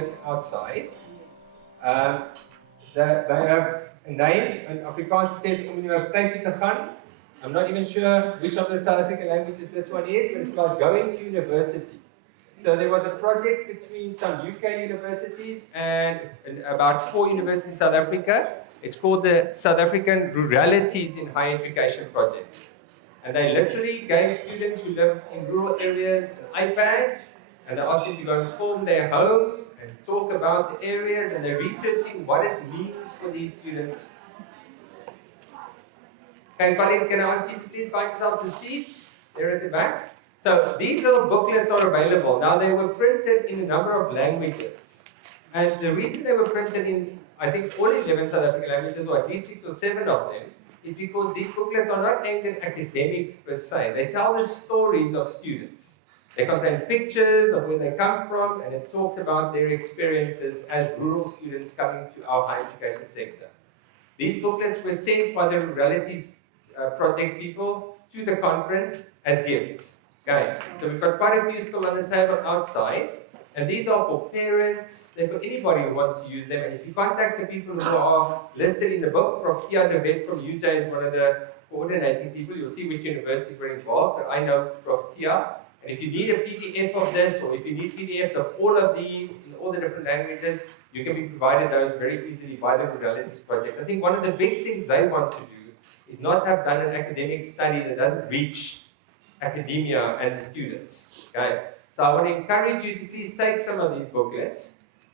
booklet outside. They have a name, in Afrikaans it says om universiteit te gaan. I'm not even sure which of the South African languages this one is, but it's about going to university. So there was a project between some UK universities and about 4 universities in South Africa. It's called the South African Ruralities in Higher Education Project. And they literally gave students who live in rural areas an iPad, and they asked them to go and film their home and talk about the areas, and they're researching what it means for these students. Okay, colleagues, can I ask you to please find yourselves a seat there at the back? So these little booklets are available. Now they were printed in a number of languages. And the reason they were printed in, I think, all 11 South African languages, or at least 6 or 7 of them, is because these booklets are not aimed at academics per se. They tell the stories of students. They contain pictures of where they come from, and it talks about their experiences as rural students coming to our higher education sector. These booklets were sent by the Ruralities Project people to the conference as gifts. Okay, so we've got quite a few still on the table outside, and these are for parents, they're for anybody who wants to use them. And if you contact the people who are listed in the book, Prof. Tia de Wet from UJ is one of the coordinating people. You'll see which universities were involved, but I know Prof. Tia. And if you need a PDF of this, or if you need PDFs of all of these in all the different languages, you can be provided those very easily by the Ruralities Project. I think one of the big things they want to do is not have done an academic study that doesn't reach academia and the students. Okay? So I want to encourage you to please take some of these booklets.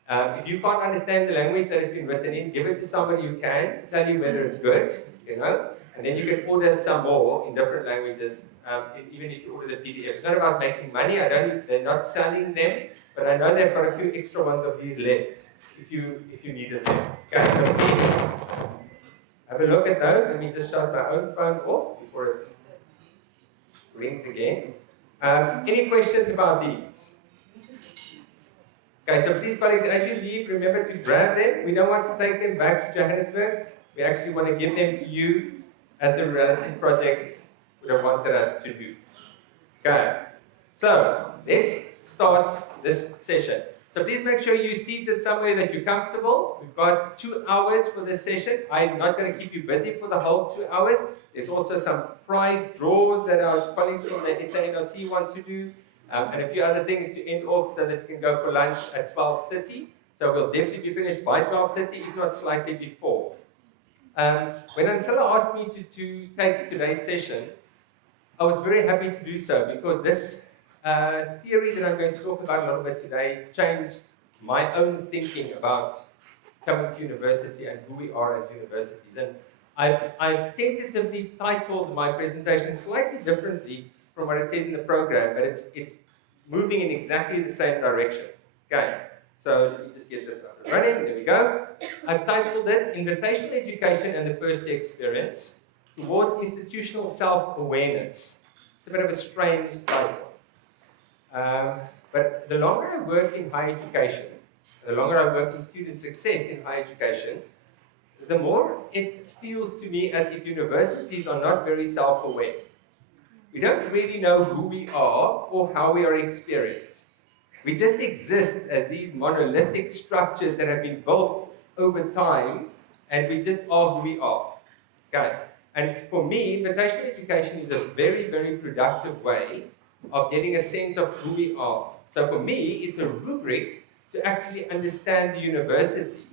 If you can't understand the language that has been written in, give it to somebody who can to tell you whether it's good, you know, and then you can order some more in different languages, even if you order the PDF. It's not about making money. They're not selling them, but I know they've got a few extra ones of these left if you needed them. Okay, so please have a look at those. Let me just shut my own phone off before it rings again. Any questions about these? Okay, so please, colleagues, as you leave, remember to grab them. We don't want to take them back to Johannesburg. We actually want to give them to you as the Ruralities Project would have wanted us to do. Okay, so let's start this session. So please make sure you're seated somewhere that you're comfortable. We've got 2 hours for this session. I'm not going to keep you busy for the whole 2 hours. There's also some prize draws that our colleagues from the SANRC want to do, and a few other things to end off so that you can go for lunch at 12:30. So we'll definitely be finished by 12:30, if not slightly before. When Ancilla asked me to take today's session, I was very happy to do so because this theory that I'm going to talk about a little bit today changed my own thinking about coming to university and who we are as universities. And I've tentatively titled my presentation slightly differently from what it says in the program, but it's moving in exactly the same direction. Okay, so let me just get this up and running. There we go. I've titled it Invitational Education and the First Year Experience Towards Institutional Self-Awareness. It's a bit of a strange title. But the longer I work in higher education, the longer I work in student success in higher education, the more it feels to me as if universities are not very self-aware. We don't really know who we are or how we are experienced. We just exist as these monolithic structures that have been built over time, and we just are who we are. Okay? And for me, invitational education is a very, very productive way of getting a sense of who we are. So for me, it's a rubric to actually understand the university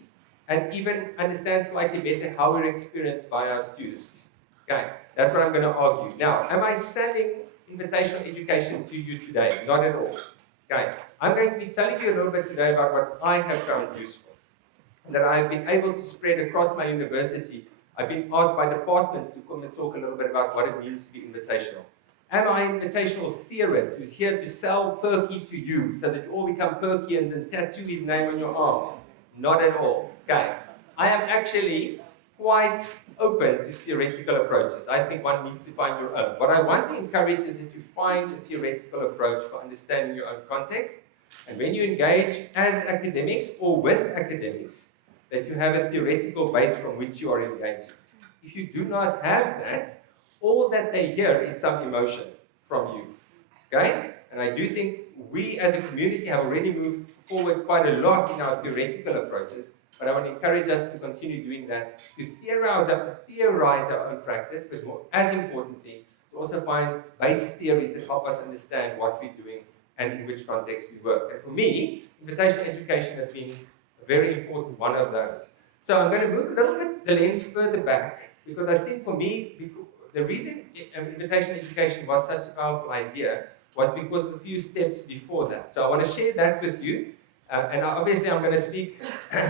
and even understand slightly better how we're experienced by our students. Okay, that's what I'm going to argue. Now, am I selling invitational education to you today? Not at all. Okay, I'm going to be telling you a little bit today about what I have found useful, and that I've been able to spread across my university. I've been asked by departments to come and talk a little bit about what it means to be invitational. Am I an invitational theorist who's here to sell Perky to you so that you all become Perkians and tattoo his name on your arm? Not at all. Okay. I am actually quite open to theoretical approaches. I think one needs to find your own. What I want to encourage is that you find a theoretical approach for understanding your own context. And when you engage as academics or with academics, that you have a theoretical base from which you are engaging. If you do not have that, all that they hear is some emotion from you. Okay? And I do think we as a community have already moved forward quite a lot in our theoretical approaches, but I want to encourage us to continue doing that, to theorize our own practice, but more, as importantly, to also find base theories that help us understand what we're doing and in which context we work. And for me, invitational education has been a very important one of those. So I'm going to move a little bit the lens further back, because I think for me, the reason invitational education was such a powerful idea was because of a few steps before that. So I want to share that with you. And obviously I'm going to speak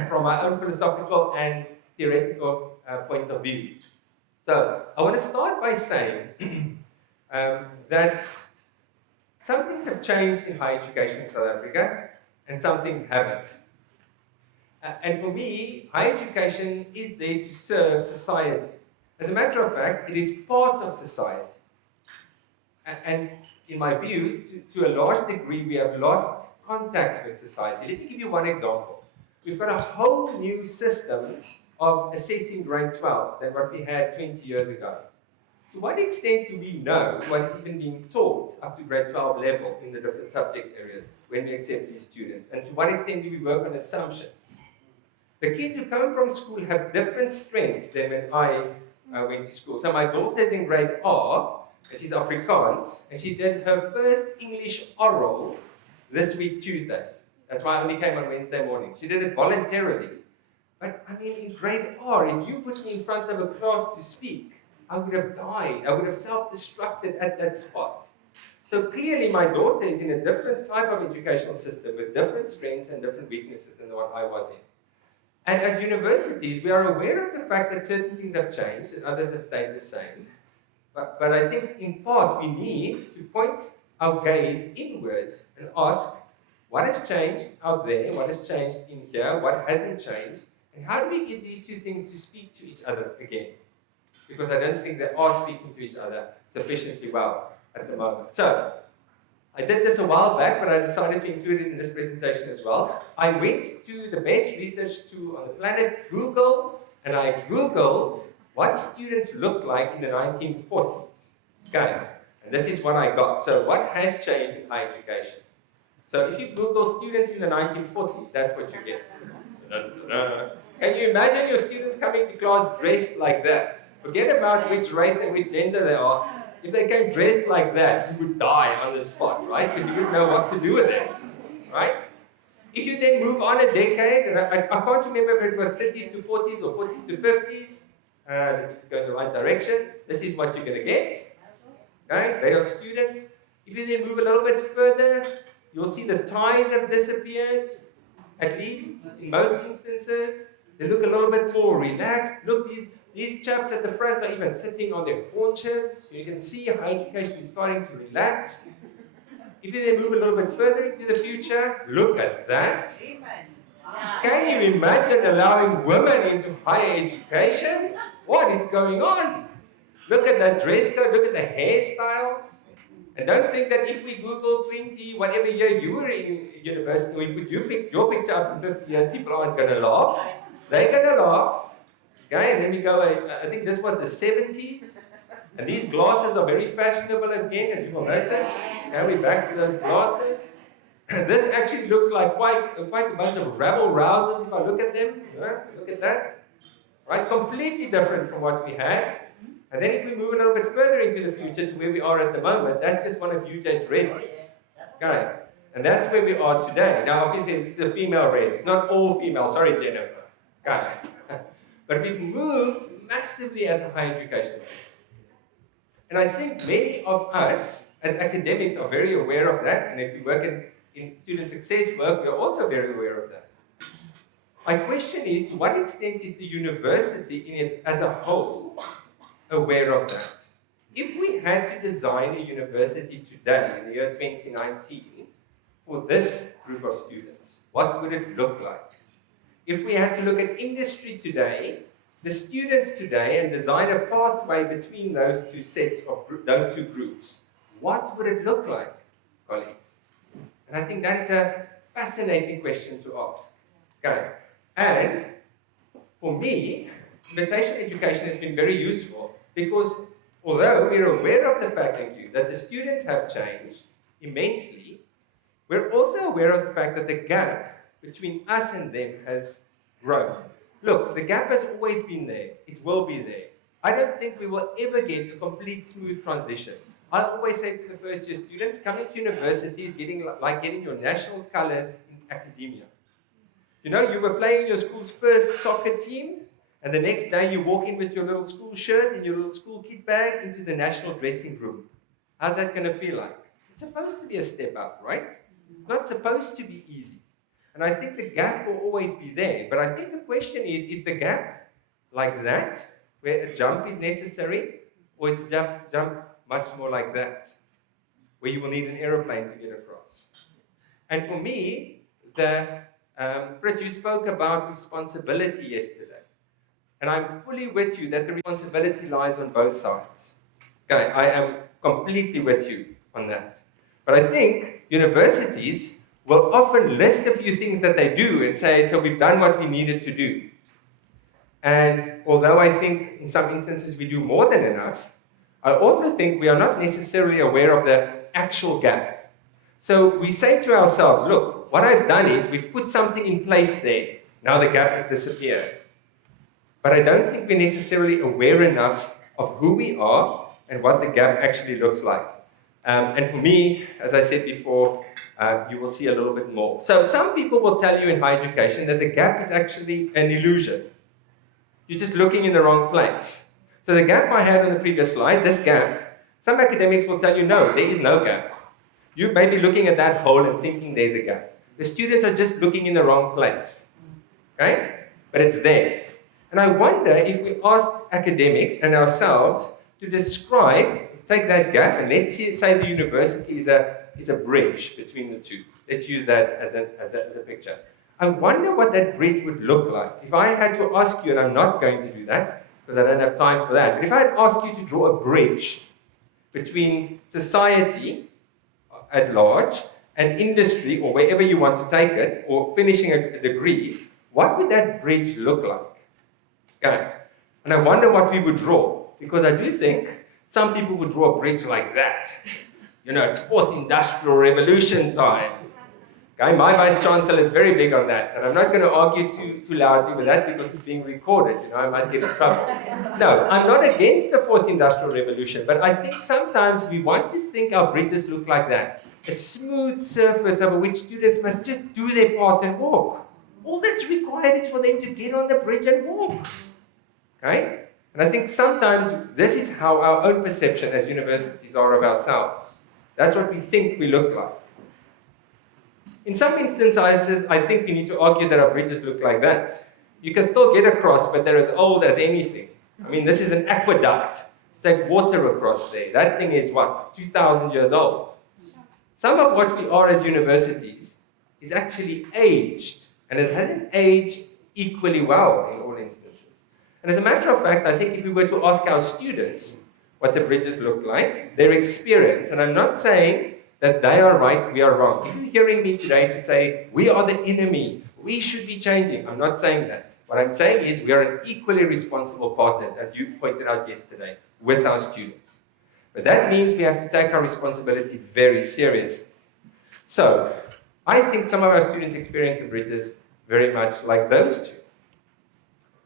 from my own philosophical and theoretical point of view. So I want to start by saying that some things have changed in higher education in South Africa, and some things haven't. And for me, higher education is there to serve society. As a matter of fact, it is part of society. And in my view, to a large degree, we have lost contact with society. Let me give you one example. We've got a whole new system of assessing grade 12 than what we had 20 years ago. To what extent do we know what is even being taught up to grade 12 level in the different subject areas when we accept these students? And to what extent do we work on assumptions? The kids who come from school have different strengths than when I went to school. So my daughter's in grade R, and she's Afrikaans, and she did her first English oral this week, Tuesday. That's why I only came on Wednesday morning. She did it voluntarily. But I mean, in grade R, if you put me in front of a class to speak, I would have died. I would have self-destructed at that spot. So clearly my daughter is in a different type of educational system with different strengths and different weaknesses than the one I was in. And as universities, we are aware of the fact that certain things have changed and others have stayed the same. But I think in part we need to point our gaze inward and ask, what has changed out there? What has changed in here? What hasn't changed? And how do we get these two things to speak to each other again? Because I don't think they are speaking to each other sufficiently well at the moment. So, I did this a while back, but I decided to include it in this presentation as well. I went to the best research tool on the planet, Google, and I Googled what students looked like in the 1940s. Okay, and this is what I got. So what has changed in higher education? So if you Google students in the 1940s, that's what you get. Can you imagine your students coming to class dressed like that? Forget about which race and which gender they are. If they came dressed like that, you would die on the spot, right? Because you wouldn't know what to do with it, right? If you then move on a decade, and I can't remember if it was 30s to 40s or 40s to 50s, let me just go in the right direction. This is what you're going to get. Okay? They are students. If you then move a little bit further, you'll see the ties have disappeared, at least in most instances. They look a little bit more relaxed. Look, these chaps at the front are even sitting on their haunches. You can see higher education is starting to relax. If you then move a little bit further into the future, look at that. Can you imagine allowing women into higher education? What is going on? Look at that dress code, look at the hairstyles. And don't think that if we Google 20, whatever year you were in university, we put your picture up in 50 years, people aren't going to laugh. They're going to laugh. Okay, and then we go, I think this was the 70s. And these glasses are very fashionable again, as you will notice. Okay, we're back to those glasses. This actually looks like quite a bunch of rabble-rousers if I look at them. Look at that. Right, completely different from what we had. And then if we move a little bit further into the future to where we are at the moment, that's just one of UJ's residents. Okay, and that's where we are today. Now, obviously, this is a female race. It's not all female. Sorry, Jennifer. Okay. But we've moved massively as a higher education system. And I think many of us, as academics, are very aware of that. And if we work in student success work, we are also very aware of that. My question is, to what extent is the university as a whole aware of that? If we had to design a university today, in the year 2019, for this group of students, what would it look like? If we had to look at industry today, the students today, and design a pathway between those two sets of those two groups, what would it look like, colleagues? And I think that is a fascinating question to ask. Okay. And for me, invitation education has been very useful because although we're aware of the fact, thank you, that the students have changed immensely, We're also aware of the fact that the gap between us and them has grown. Look, the gap has always been there. It will be there. I don't think we will ever get a complete smooth transition. I always say to the first year students, coming to university is like getting your national colors in academia. You know, you were playing your school's first soccer team, and the next day you walk in with your little school shirt and your little school kit bag into the national dressing room. How's that going to feel like? It's supposed to be a step up, right? It's not supposed to be easy. And I think the gap will always be there. But I think the question is the gap like that, where a jump is necessary, or is the jump much more like that, where you will need an aeroplane to get across? And for me, Fritz, you spoke about responsibility yesterday. And I'm fully with you that the responsibility lies on both sides. Okay, I am completely with you on that. But I think universities will often list a few things that they do and say, so we've done what we needed to do. And although I think in some instances we do more than enough, I also think we are not necessarily aware of the actual gap. So we say to ourselves, look, what I've done is we've put something in place there. Now the gap has disappeared. But I don't think we're necessarily aware enough of who we are and what the gap actually looks like. And for me, as I said before, you will see a little bit more. So some people will tell you in higher education that the gap is actually an illusion. You're just looking in the wrong place. So the gap I had on the previous slide, this gap, some academics will tell you, no, there is no gap. You may be looking at that hole and thinking there's a gap. The students are just looking in the wrong place. Okay? But it's there. And I wonder if we asked academics and ourselves to describe, take that gap, and let's say the university is a bridge between the two. Let's use that as a picture. I wonder what that bridge would look like. If I had to ask you, and I'm not going to do that, because I don't have time for that, but if I had asked you to draw a bridge between society at large and industry, or wherever you want to take it, or finishing a degree, what would that bridge look like? Okay. And I wonder what we would draw, because I do think some people would draw a bridge like that. You know, it's fourth industrial revolution time. Okay, my vice chancellor is very big on that, and I'm not going to argue too loudly with that because it's being recorded. You know, I might get in trouble. No, I'm not against the fourth industrial revolution, but I think sometimes we want to think our bridges look like that. A smooth surface over which students must just do their part and walk. All that's required is for them to get on the bridge and walk. Okay? And I think sometimes this is how our own perception as universities are of ourselves. That's what we think we look like. In some instances, I think we need to argue that our bridges look like that. You can still get across, but they're as old as anything. I mean, this is an aqueduct. To take water across there. That thing is, what, 2,000 years old? Some of what we are as universities is actually aged, and it hasn't aged equally well in all instances. And as a matter of fact, I think if we were to ask our students what the bridges look like, their experience, and I'm not saying that they are right, we are wrong. If you're hearing me today to say, we are the enemy, we should be changing, I'm not saying that. What I'm saying is we are an equally responsible partner, as you pointed out yesterday, with our students. But that means we have to take our responsibility very seriously. So, I think some of our students experience the bridges very much like those two.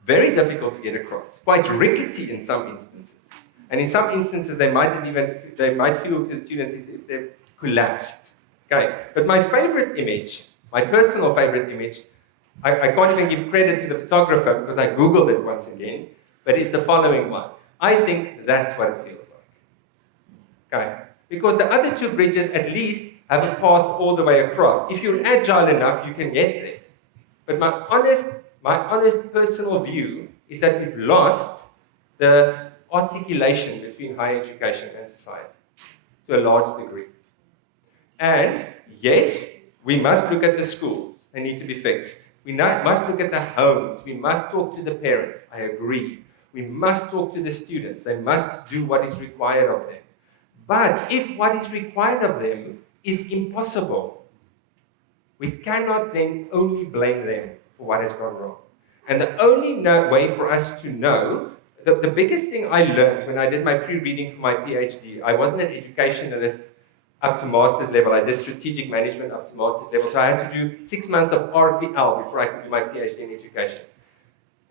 Very difficult to get across, quite rickety in some instances. And in some instances, they might feel to the students if they've collapsed. Okay, but my favorite image, my personal favorite image, I can't even give credit to the photographer because I Googled it once again, but it's the following one. I think that's what it feels like. Okay, because the other two bridges at least have a path all the way across. If you're agile enough, you can get there. But my honest personal view is that we've lost the articulation between higher education and society to a large degree. And yes, we must look at the schools. They need to be fixed. We must look at the homes. We must talk to the parents. I agree. We must talk to the students. They must do what is required of them. But if what is required of them is impossible, we cannot then only blame them for what has gone wrong. And the only way for us to know, the biggest thing I learned when I did my pre-reading for my PhD, I wasn't an educationalist up to master's level. I did strategic management up to master's level. So I had to do 6 months of RPL before I could do my PhD in education.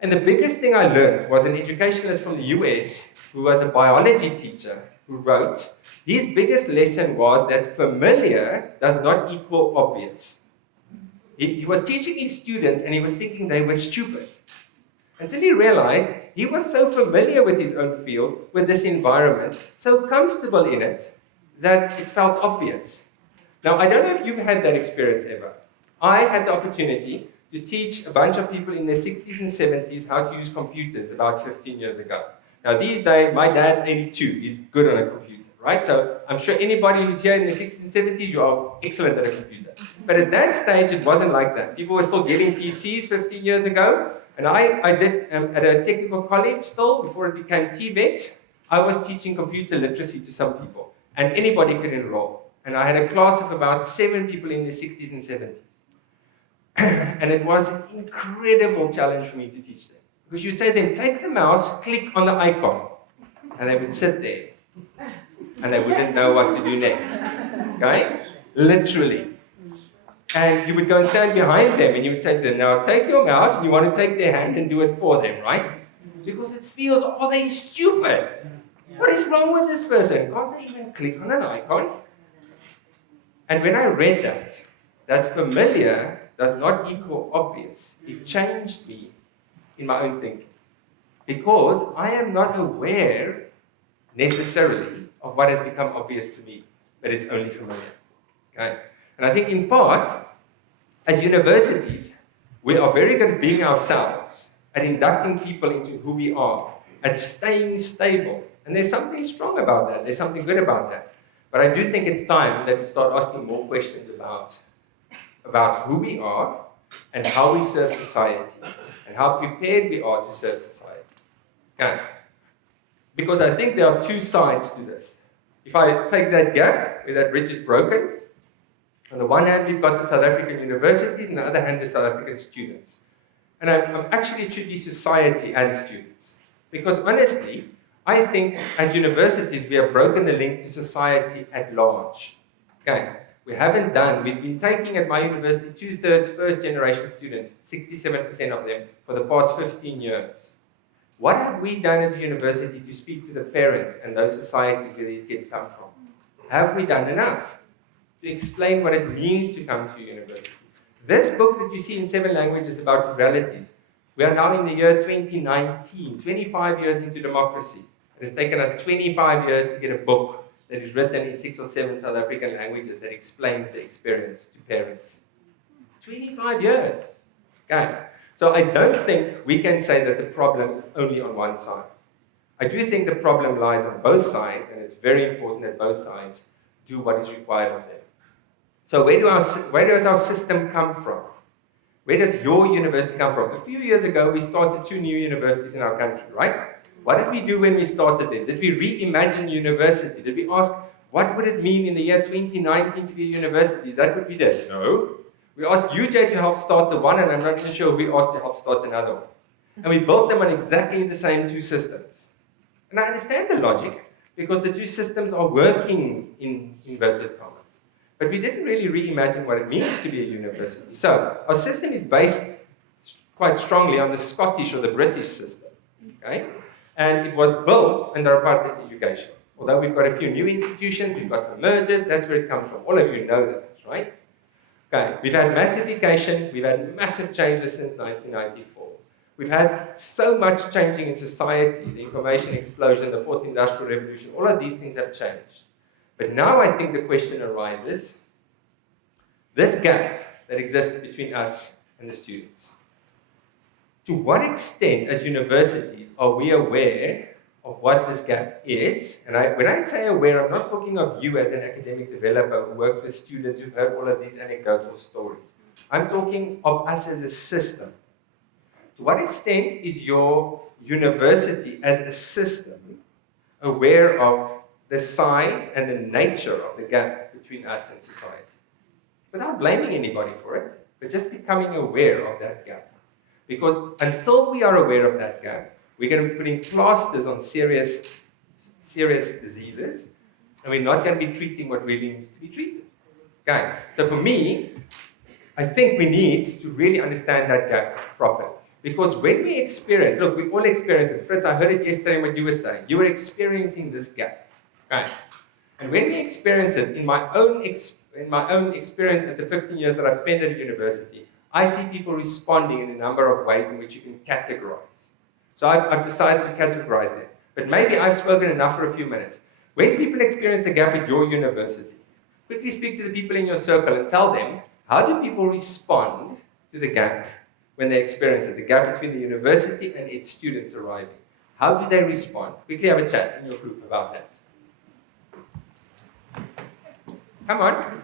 And the biggest thing I learned was an educationalist from the US who was a biology teacher who wrote, his biggest lesson was that familiar does not equal obvious. He was teaching his students and he was thinking they were stupid. Until he realized he was so familiar with his own field, with this environment, so comfortable in it, that it felt obvious. Now, I don't know if you've had that experience ever. I had the opportunity to teach a bunch of people in their 60s and 70s how to use computers about 15 years ago. Now, these days, my dad's 82. He's good on a computer, right? So I'm sure anybody who's here in the 60s and 70s, you are excellent at a computer. But at that stage, it wasn't like that. People were still getting PCs 15 years ago. And I did, at a technical college still, before it became TVET, I was teaching computer literacy to some people. And anybody could enroll. And I had a class of about 7 people in their 60s and 70s. And it was an incredible challenge for me to teach them. Because you'd say to them, take the mouse, click on the icon. And they would sit there. And they wouldn't know what to do next. Okay? Literally. And you would go and stand behind them and you would say to them, now take your mouse, and you want to take their hand and do it for them, right? Because it feels, are they stupid? What is wrong with this person? Can't they even click on an icon? And when I read that familiar does not equal obvious, it changed me in my own thinking. Because I am not aware necessarily of what has become obvious to me, but it's only familiar. Okay? And I think in part, as universities, we are very good at being ourselves, at inducting people into who we are, at staying stable. And there's something strong about that. There's something good about that. But I do think it's time that we start asking more questions about who we are and how we serve society and how prepared we are to serve society. Okay. Because I think there are two sides to this. If I take that gap where that bridge is broken, on the one hand, we've got the South African universities, and on the other hand, the South African students. And actually, it should be society and students. Because honestly, I think as universities, we have broken the link to society at large. Okay? We've been taking at my university 2/3 first-generation students, 67% of them, for the past 15 years. What have we done as a university to speak to the parents and those societies where these kids come from? Have we done enough to explain what it means to come to a university? This book that you see in 7 languages about ruralities, we are now in the year 2019, 25 years into democracy. It has taken us 25 years to get a book that is written in 6 or 7 South African languages that explains the experience to parents. 25 years. Okay. So I don't think we can say that the problem is only on one side. I do think the problem lies on both sides, and it's very important that both sides do what is required of them. So where does our system come from? Where does your university come from? A few years ago, we started 2 new universities in our country, right? What did we do when we started them? Did we reimagine university? Did we ask, what would it mean in the year 2019 to be a university? Is that what we did? No. We asked UJ to help start the one, and I'm not even sure who we asked to help start another one. And we built them on exactly the same 2 systems. And I understand the logic, because the 2 systems are working in inverted commas. But we didn't really reimagine what it means to be a university. So our system is based quite strongly on the Scottish or the British system. Okay? And it was built under apartheid education. Although we've got a few new institutions, we've got some mergers, that's where it comes from. All of you know that, right? Okay, we've had massification, we've had massive changes since 1994. We've had so much changing in society, the information explosion, the 4th Industrial Revolution, all of these things have changed. But now I think the question arises, this gap that exists between us and the students. To what extent, as universities, are we aware of what this gap is? And when I say aware, I'm not talking of you as an academic developer who works with students who've heard all of these anecdotal stories. I'm talking of us as a system. To what extent is your university as a system aware of the size and the nature of the gap between us and society? Without blaming anybody for it, but just becoming aware of that gap. Because until we are aware of that gap, we're going to be putting plasters on serious diseases, And we're not going to be treating what really needs to be treated. Okay, so for me, I think we need to really understand that gap properly. Because when we experience, look, we all experience it. Fritz, I heard it yesterday in what you were saying. You were experiencing this gap. Okay? And when we experience it, in my own experience at the 15 years that I've spent at university, I see people responding in a number of ways in which you can categorize. So I've decided to categorize them. But maybe I've spoken enough for a few minutes. When people experience the gap at your university, quickly speak to the people in your circle and tell them, how do people respond to the gap when they experience it, the gap between the university and its students arriving? How do they respond? Quickly have a chat in your group about that. Come on.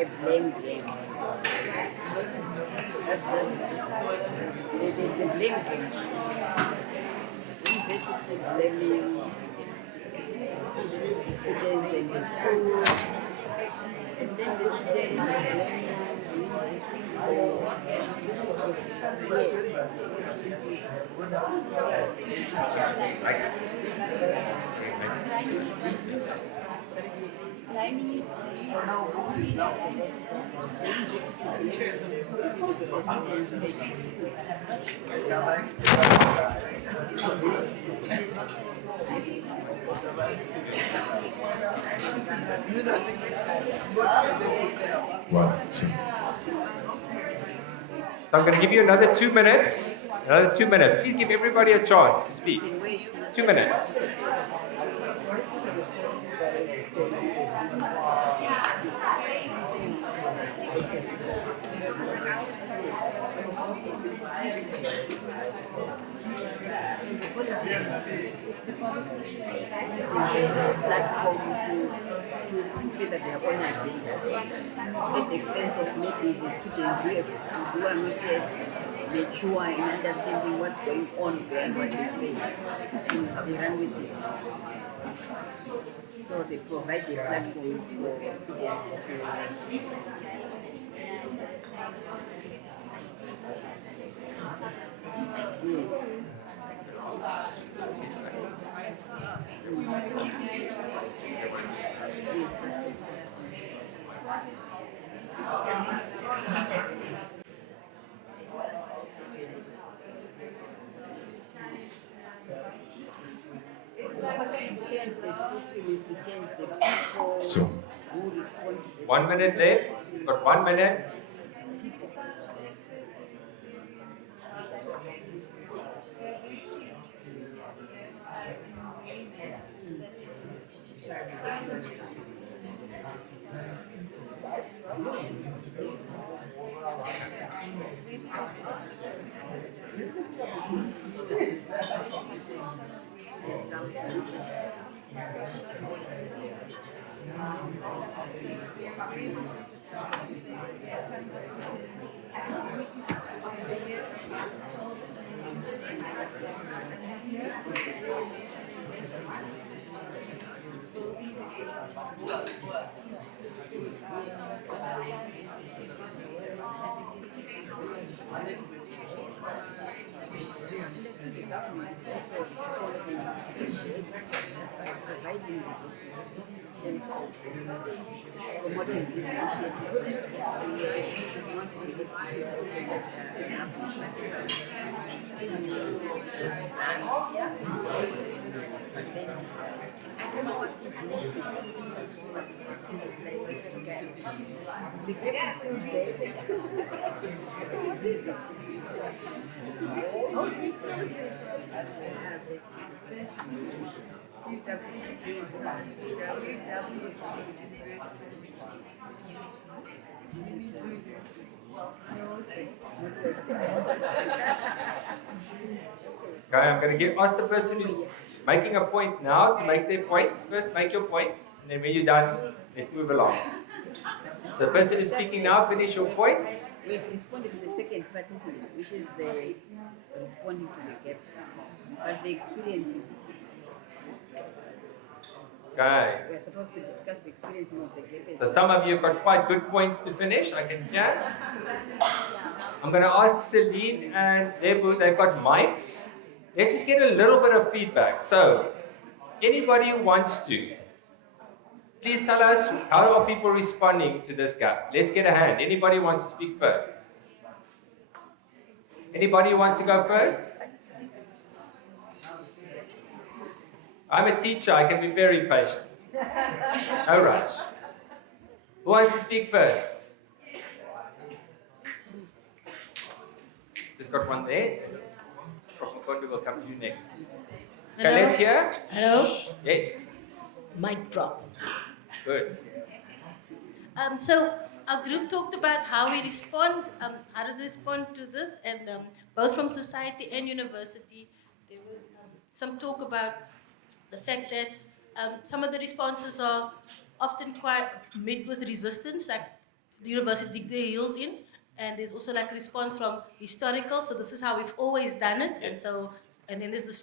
A blame game. That's what it is, the blame game. We basically blaming students in the school, and then the students blaming Right. So I'm going to give you another 2 minutes. Another 2 minutes. Please give everybody a chance to speak. 2 minutes. platform to feel that they have own agendas at the expense of maybe the students who are not yet mature in understanding what's going on behind what they say. And they run with it. So they provide a platform for students to change the system is to change the people So, who respond to the 1 minute left. You've got 1 minute. providing resources in terms of promoting these initiatives like this. We want to believe this is also but then I don't know what is missing. What's missing is like the gap is still there. It's still busy. How do we close it? Have it. Okay, I'm going to ask the person who's making a point now to make their point. First, make your point, and then when you're done, let's move along. The person who's speaking now, finish your point. We've responded to the second participant, which is the responding to the gap, but the experience. Okay. We're supposed to discuss the experiencing of the gap as So well. some of you have got quite good points to finish, I can hear. I'm going to ask Celine and Debu, they've got mics. Let's just get a little bit of feedback. So, anybody who wants to, please tell us, how are people responding to this gap? Let's get a hand. Anybody who wants to speak first? Anybody who wants to go first? I'm a teacher, I can be very patient. No rush. Who wants to speak first? Just got one there. Prof. Kondo will come to you next. Okay, let's hear. Hello? Yes. Mic drop. Good. So our group talked about how we respond, how to respond to this, and both from society and university, there was some talk about the fact that some of the responses are often quite met with resistance, like the university dig their heels in, and there's also like response from historical, so this is how we've always done it, and then there's the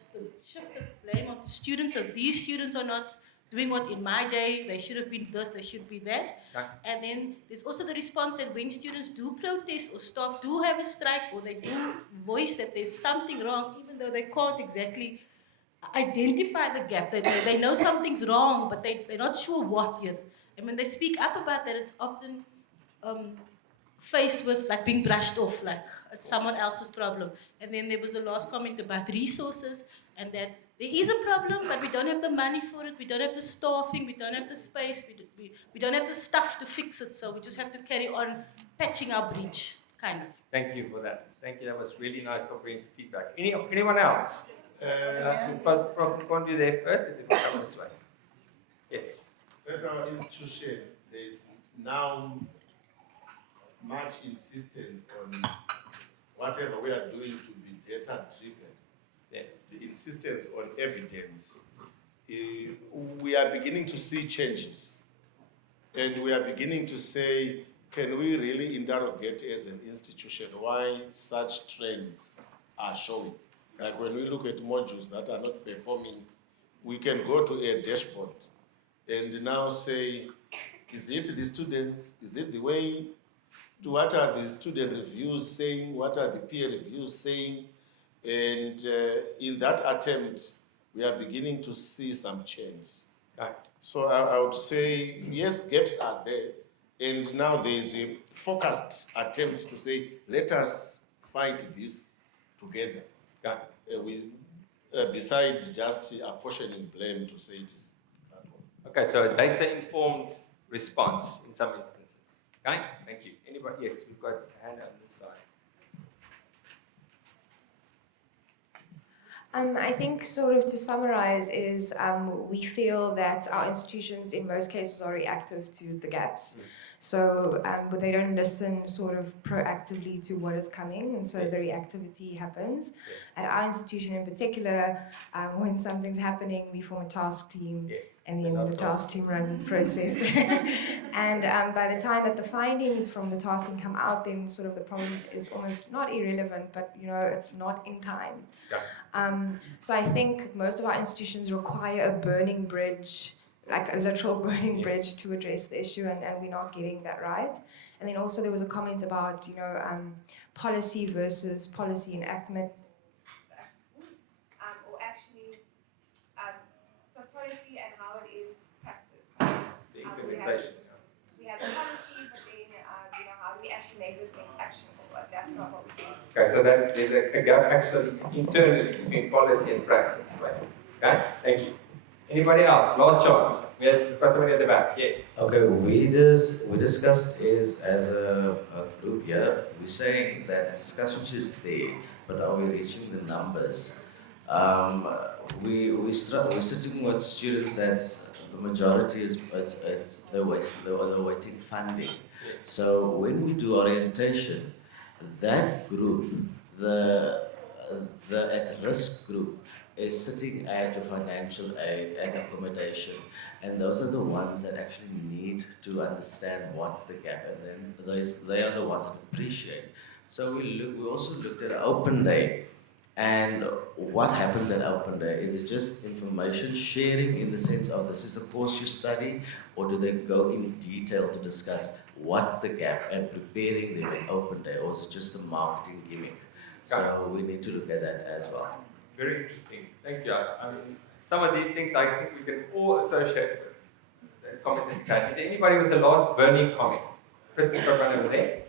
shift of blame of the students, so these students are not doing what in my day, they should have been this, they should be that. Okay. And then there's also the response that when students do protest or staff do have a strike or they do voice that there's something wrong, even though they can't exactly identify the gap, they know something's wrong, but they're not sure what yet. And when they speak up about that, it's often faced with like being brushed off, like it's someone else's problem. And then there was a last comment about resources and that there is a problem, but we don't have the money for it, we don't have the staffing, we don't have the space, we don't have the stuff to fix it, so we just have to carry on patching our breach, kind of. Thank you for that. Thank you. That was really nice, comprehensive feedback. Anyone else? Prof. Kondo there first, and then we'll come this way. Yes. At our institution, there is now much insistence on whatever we are doing to be data-driven. Yes. The insistence on evidence. We are beginning to see changes. And we are beginning to say, can we really interrogate as an institution why such trends are showing? Like when we look at modules that are not performing, we can go to a dashboard and now say, is it the students? Is it the way? What are the student reviews saying? What are the peer reviews saying? And in that attempt, we are beginning to see some change. Right. So I would say, yes, gaps are there. And now there is a focused attempt to say, let us fight this together. Right. Beside just apportioning blame to say it is that one. Okay, so a data-informed response in some instances. Okay, thank you. Anybody? Yes, we've got a hand on this side. I think sort of to summarize is we feel that our institutions in most cases are reactive to the gaps. So, but they don't listen sort of proactively to what is coming, and so the reactivity happens. At our institution in particular, when something's happening, we form a task team, and then the task team runs its process. And by the time that the findings from the task team come out, then sort of the problem is almost not irrelevant, but you know, it's not in time. So I think most of our institutions require a burning bridge, like a literal burning bridge to address the issue, and we're not getting that right. And then also there was a comment about, you know, policy versus policy enactment. Or actually, so policy and how it is practiced. The implementation. We have the policy, but then, you know, how do we actually make those things actionable? That's not what we do. Okay, so that there's a gap actually internally between policy and practice, right? Okay, thank you. Anybody else? Last chance. We've got somebody at the back. Yes. Okay, we discussed is as a group here, we're saying that the discussion is there, but are we reaching the numbers? We're sitting with students that the majority is they're waiting funding. So when we do orientation, that group, the at-risk group, is sitting at the financial aid and accommodation, and those are the ones that actually need to understand what's the gap, and then they are the ones that appreciate. So we also looked at open day, And what happens at Open Day? Is it just information sharing in the sense of this is the course you study, or do they go in detail to discuss what's the gap and preparing them in Open Day, or is it just a marketing gimmick? So we need to look at that as well. Very interesting. Thank you. I mean, some of these things I think we can all associate with the comments that you had. Is there anybody with the last burning comment? Princess got one over there.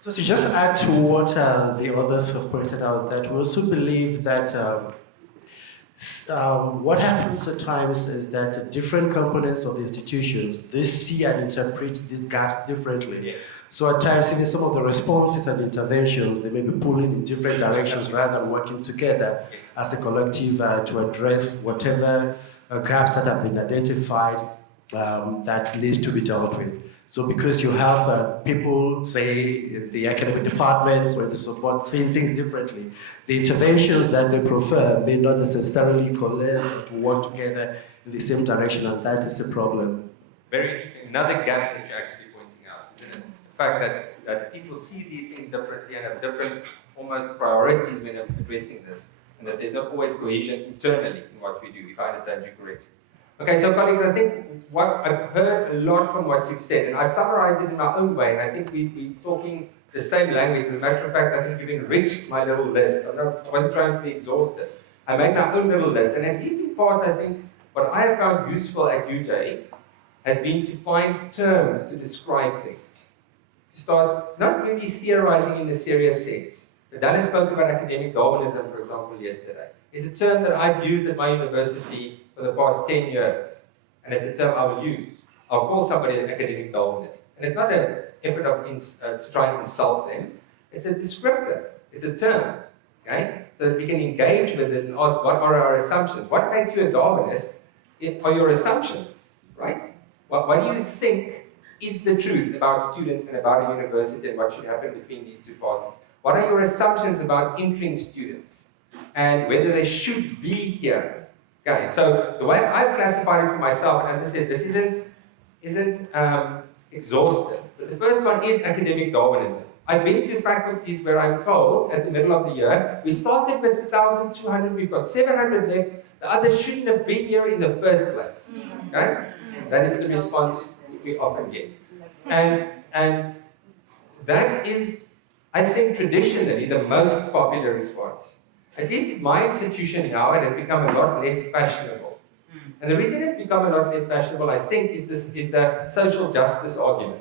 So to just add to what the others have pointed out, that we also believe that what happens at times is that different components of the institutions, they see and interpret these gaps differently. Yes. So at times, even some of the responses and interventions, they may be pulling in different directions rather than working together as a collective to address whatever gaps that have been identified that needs to be dealt with. So because you have people, say, in the academic departments where they support seeing things differently, the interventions that they prefer may not necessarily coalesce or to work together in the same direction, and that is a problem. Very interesting. Another gap that you're actually pointing out, isn't it? The fact that people see these things differently and have different almost priorities when addressing this, and that there's not always cohesion internally in what we do, if I understand you correctly. Okay, so colleagues, I think what I've heard a lot from what you've said, and I've summarized it in my own way, and I think we're talking the same language. As a matter of fact, I think you've enriched my little list. I wasn't trying to be exhaustive. I made my own little list, and at least in part, I think what I have found useful at UJ has been to find terms to describe things. To start not really theorizing in a serious sense. Dana spoke about academic Darwinism, for example, yesterday. It's a term that I've used at my university for the past 10 years, and it's a term I will use. I'll call somebody an academic Darwinist. And it's not an effort of to try and insult them. It's a descriptor. It's a term, okay? So that we can engage with it and ask, what are our assumptions? What makes you a Darwinist are your assumptions, right? What do you think is the truth about students and about a university and what should happen between these two parties? What are your assumptions about entering students and whether they should be here? Okay, so the way I've classified it for myself, and as I said, this isn't exhaustive, but the first one is academic Darwinism. I've been to faculties where I'm told at the middle of the year, we started with 1,200, we've got 700 left, the others shouldn't have been here in the first place. Okay? That is the response we often get. And that is, I think, traditionally the most popular response. At least in my institution now, it has become a lot less fashionable. And the reason it's become a lot less fashionable, I think, is the social justice argument.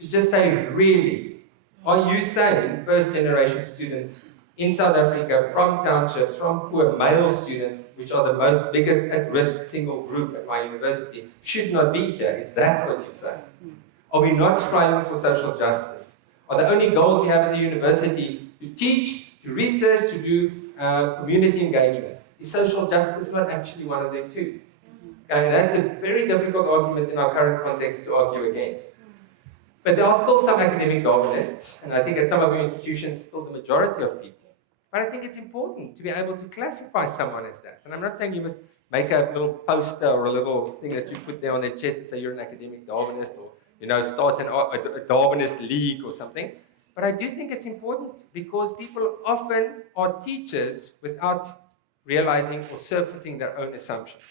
To just say, really, are you saying first-generation students in South Africa from townships, from poor male students, which are the biggest at-risk single group at my university, should not be here? Is that what you say? Are we not striving for social justice? Are the only goals we have at the university to teach, to research, to do community engagement? Is social justice not actually one of them too? Okay, that's a very difficult argument in our current context to argue against. But there are still some academic Darwinists, and I think at some of your institutions, still the majority of people. But I think it's important to be able to classify someone as that. And I'm not saying you must make a little poster or a little thing that you put there on their chest and say you're an academic Darwinist, or start a Darwinist league or something. But I do think it's important because people often are teachers without realizing or surfacing their own assumptions.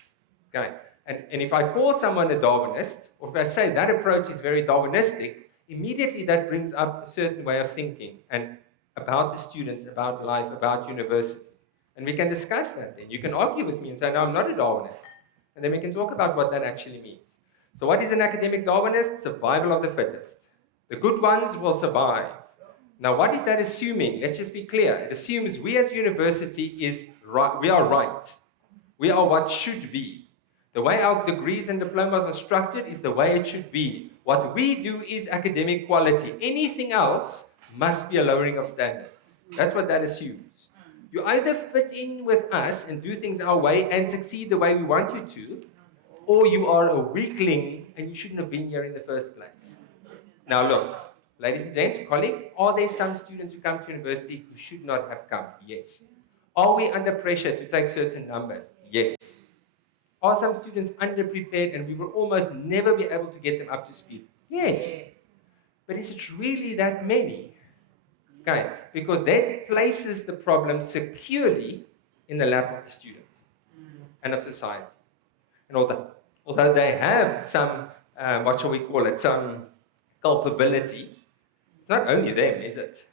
Okay? And if I call someone a Darwinist, or if I say that approach is very Darwinistic, immediately that brings up a certain way of thinking and about the students, about life, about university. And we can discuss that then. You can argue with me and say, no, I'm not a Darwinist. And then we can talk about what that actually means. So what is an academic Darwinist? Survival of the fittest. The good ones will survive. Now, what is that assuming? Let's just be clear. It assumes we as a university we are right. We are what should be. The way our degrees and diplomas are structured is the way it should be. What we do is academic quality. Anything else must be a lowering of standards. That's what that assumes. You either fit in with us and do things our way and succeed the way we want you to, or you are a weakling and you shouldn't have been here in the first place. Now look, ladies and gents, colleagues, are there some students who come to university who should not have come? Yes. Are we under pressure to take certain numbers? Yes. Are some students underprepared and we will almost never be able to get them up to speed? Yes. But is it really that many? Okay, because that places the problem securely in the lap of the student and of society. And although they have some, what shall we call it, some culpability, it's not only them, is it?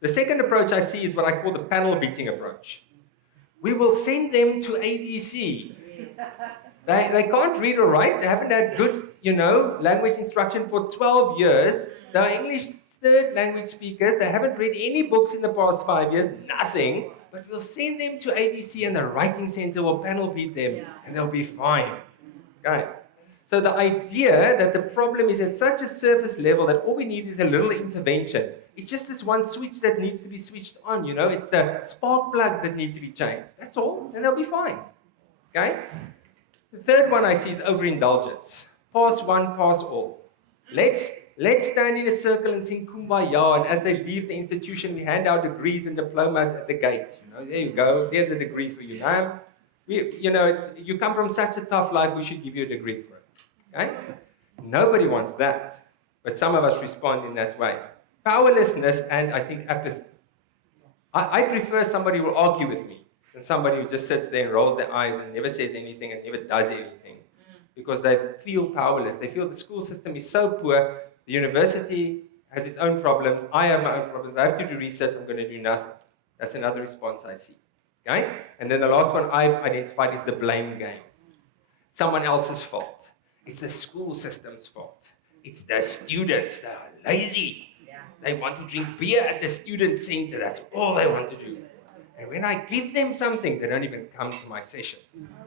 The second approach I see is what I call the panel beating approach. We will send them to ABC. They can't read or write. They haven't had good, language instruction for 12 years. They are English third language speakers. They haven't read any books in the past 5 years, nothing. But we'll send them to ABC and the writing center will panel beat them and they'll be fine. Okay. So the idea that the problem is at such a surface level that all we need is a little intervention. It's just this one switch that needs to be switched on, It's the spark plugs that need to be changed. That's all, and they'll be fine. Okay? The third one I see is overindulgence. Pass one, pass all. Let's stand in a circle and sing Kumbaya, and as they leave the institution, we hand out degrees and diplomas at the gate. There you go. There's a degree for you now. You come from such a tough life, we should give you a degree for it. Okay? Nobody wants that, but some of us respond in that way. Powerlessness and, I think, apathy. I prefer somebody who will argue with me than somebody who just sits there and rolls their eyes and never says anything and never does anything. Because they feel powerless. They feel the school system is so poor, the university has its own problems, I have my own problems, I have to do research, I'm going to do nothing. That's another response I see. Okay? And then the last one I've identified is the blame game. Someone else's fault. It's the school system's fault. It's the students that are lazy. They want to drink beer at the student center. That's all they want to do. And when I give them something, they don't even come to my session.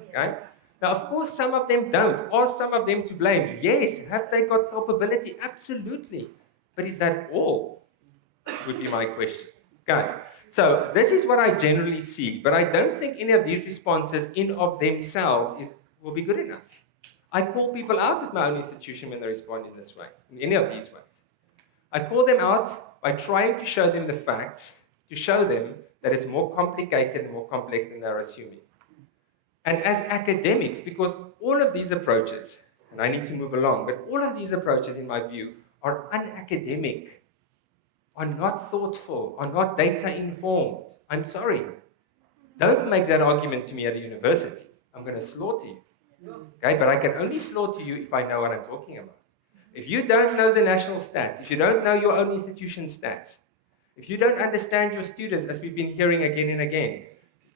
Okay? Now, of course, some of them don't. Are some of them to blame? Yes. Have they got culpability? Absolutely. But is that all? Would be my question. Okay. So this is what I generally see. But I don't think any of these responses in of themselves will be good enough. I call people out at my own institution when they respond in this way, in any of these ways. I call them out by trying to show them the facts, to show them that it's more complicated and more complex than they're assuming. And as academics, because all of these approaches, and I need to move along, but all of these approaches, in my view, are unacademic, are not thoughtful, are not data-informed. I'm sorry. Don't make that argument to me at a university. I'm going to slaughter you. Okay, but I can only slaughter you if I know what I'm talking about. If you don't know the national stats, if you don't know your own institution stats, if you don't understand your students, as we've been hearing again and again,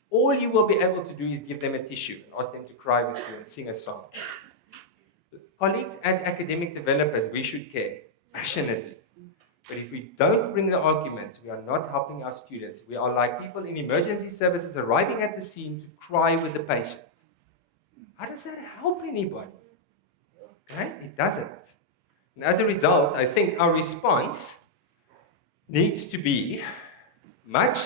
all you will be able to do is give them a tissue and ask them to cry with you and sing a song. Colleagues, as academic developers, we should care passionately. But if we don't bring the arguments, we are not helping our students. We are like people in emergency services arriving at the scene to cry with the patient. How does that help anybody? Okay? It doesn't. And as a result, I think our response needs to be much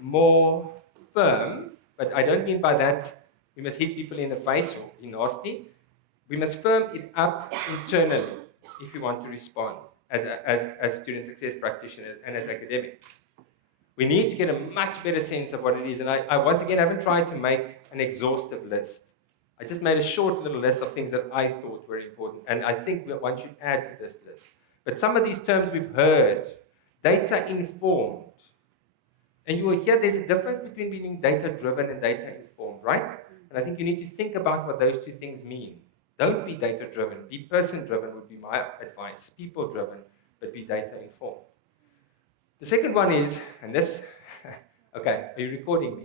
more firm, but I don't mean by that we must hit people in the face or be nasty. We must firm it up internally if we want to respond as student success practitioners and as academics. We need to get a much better sense of what it is. And I once again haven't tried to make an exhaustive list. I just made a short little list of things that I thought were important. And I think one should add to this list. But some of these terms we've heard, data-informed. And you will hear there's a difference between being data-driven and data-informed, right? And I think you need to think about what those two things mean. Don't be data-driven. Be person-driven would be my advice. People-driven, but be data-informed. The second one is, and this, okay, are you recording me?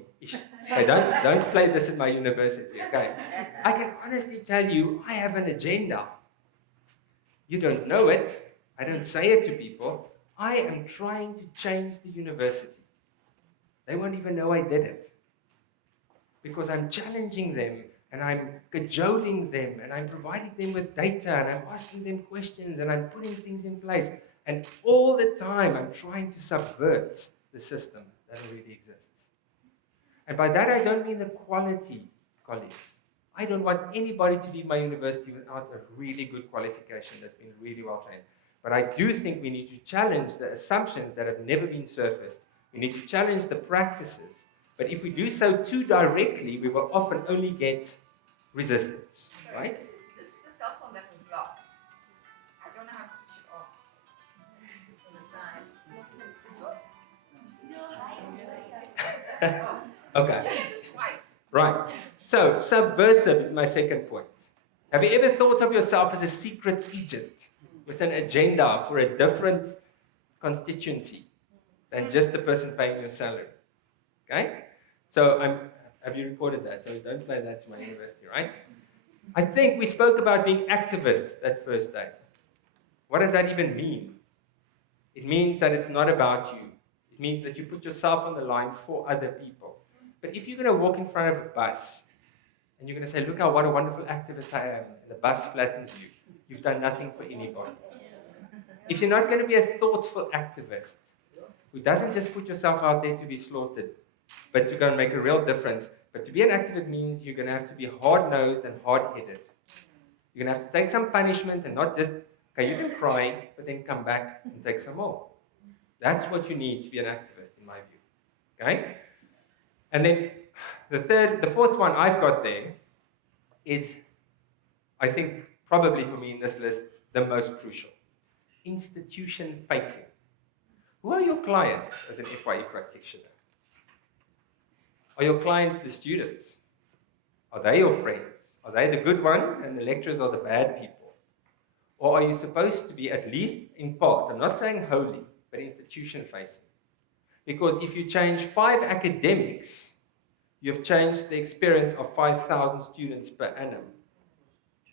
Okay, don't play this at my university, okay? I can honestly tell you, I have an agenda. You don't know it. I don't say it to people. I am trying to change the university. They won't even know I did it. Because I'm challenging them, and I'm cajoling them, and I'm providing them with data, and I'm asking them questions, and I'm putting things in place. And all the time, I'm trying to subvert the system that already exists. And by that, I don't mean the quality, colleagues. I don't want anybody to leave my university without a really good qualification that's been really well trained. But I do think we need to challenge the assumptions that have never been surfaced. We need to challenge the practices. But if we do so too directly, we will often only get resistance, right? This is the cell phone that was locked. I don't know how to switch it off. Okay. You have to swipe. Right. So, subversive is my second point. Have you ever thought of yourself as a secret agent with an agenda for a different constituency than just the person paying your salary? Okay? So, have you recorded that? So, don't play that to my university, right? I think we spoke about being activists that first day. What does that even mean? It means that it's not about you. It means that you put yourself on the line for other people. But if you're going to walk in front of a bus and you're going to say, look what a wonderful activist I am, and the bus flattens you, you've done nothing for anybody. If you're not going to be a thoughtful activist who doesn't just put yourself out there to be slaughtered, but to go and make a real difference, but to be an activist means you're going to have to be hard-nosed and hard-headed. You're going to have to take some punishment and not just, okay, you can cry, but then come back and take some more. That's what you need to be an activist, in my view. Okay? And then the fourth one I've got there is, I think, probably for me in this list, the most crucial. Institution facing. Who are your clients as an FYE practitioner? Are your clients the students? Are they your friends? Are they the good ones and the lecturers are the bad people? Or are you supposed to be, at least in part, I'm not saying wholly, but institution facing? Because if you change 5 academics, you've changed the experience of 5,000 students per annum.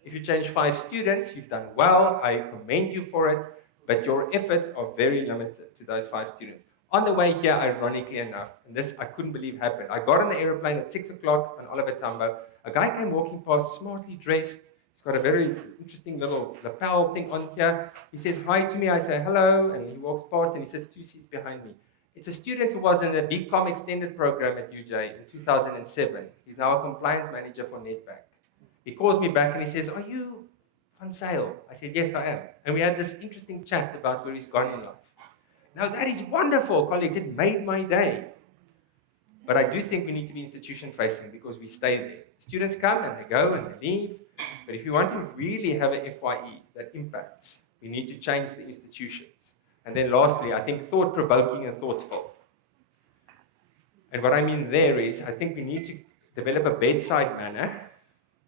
If you change 5 students, you've done well, I commend you for it, but your efforts are very limited to those 5 students. On the way here, ironically enough, and this I couldn't believe happened, I got on the aeroplane at 6 o'clock on Oliver Tambo. A guy came walking past, smartly dressed. He's got a very interesting little lapel thing on here. He says hi to me, I say hello, and he walks past and he sits 2 seats behind me. It's a student who was in the BCom extended program at UJ in 2007. He's now a compliance manager for Nedbank. He calls me back and he says, are you on sale? I said, yes, I am. And we had this interesting chat about where he's gone in life. Now that is wonderful, colleagues. It made my day. But I do think we need to be institution facing because we stay there. Students come and they go and they leave. But if you want to really have an FYE that impacts, we need to change the institutions. And then lastly, I think thought-provoking and thoughtful. And what I mean there is, I think we need to develop a bedside manner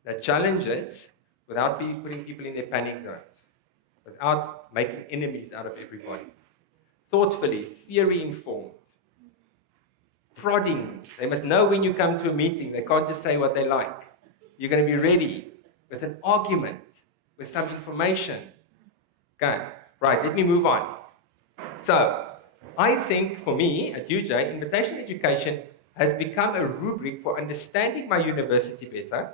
that challenges without putting people in their panic zones, without making enemies out of everybody. Thoughtfully, theory-informed, prodding. They must know when you come to a meeting. They can't just say what they like. You're going to be ready with an argument, with some information. Okay, right, let me move on. So, I think for me at UJ, invitation education has become a rubric for understanding my university better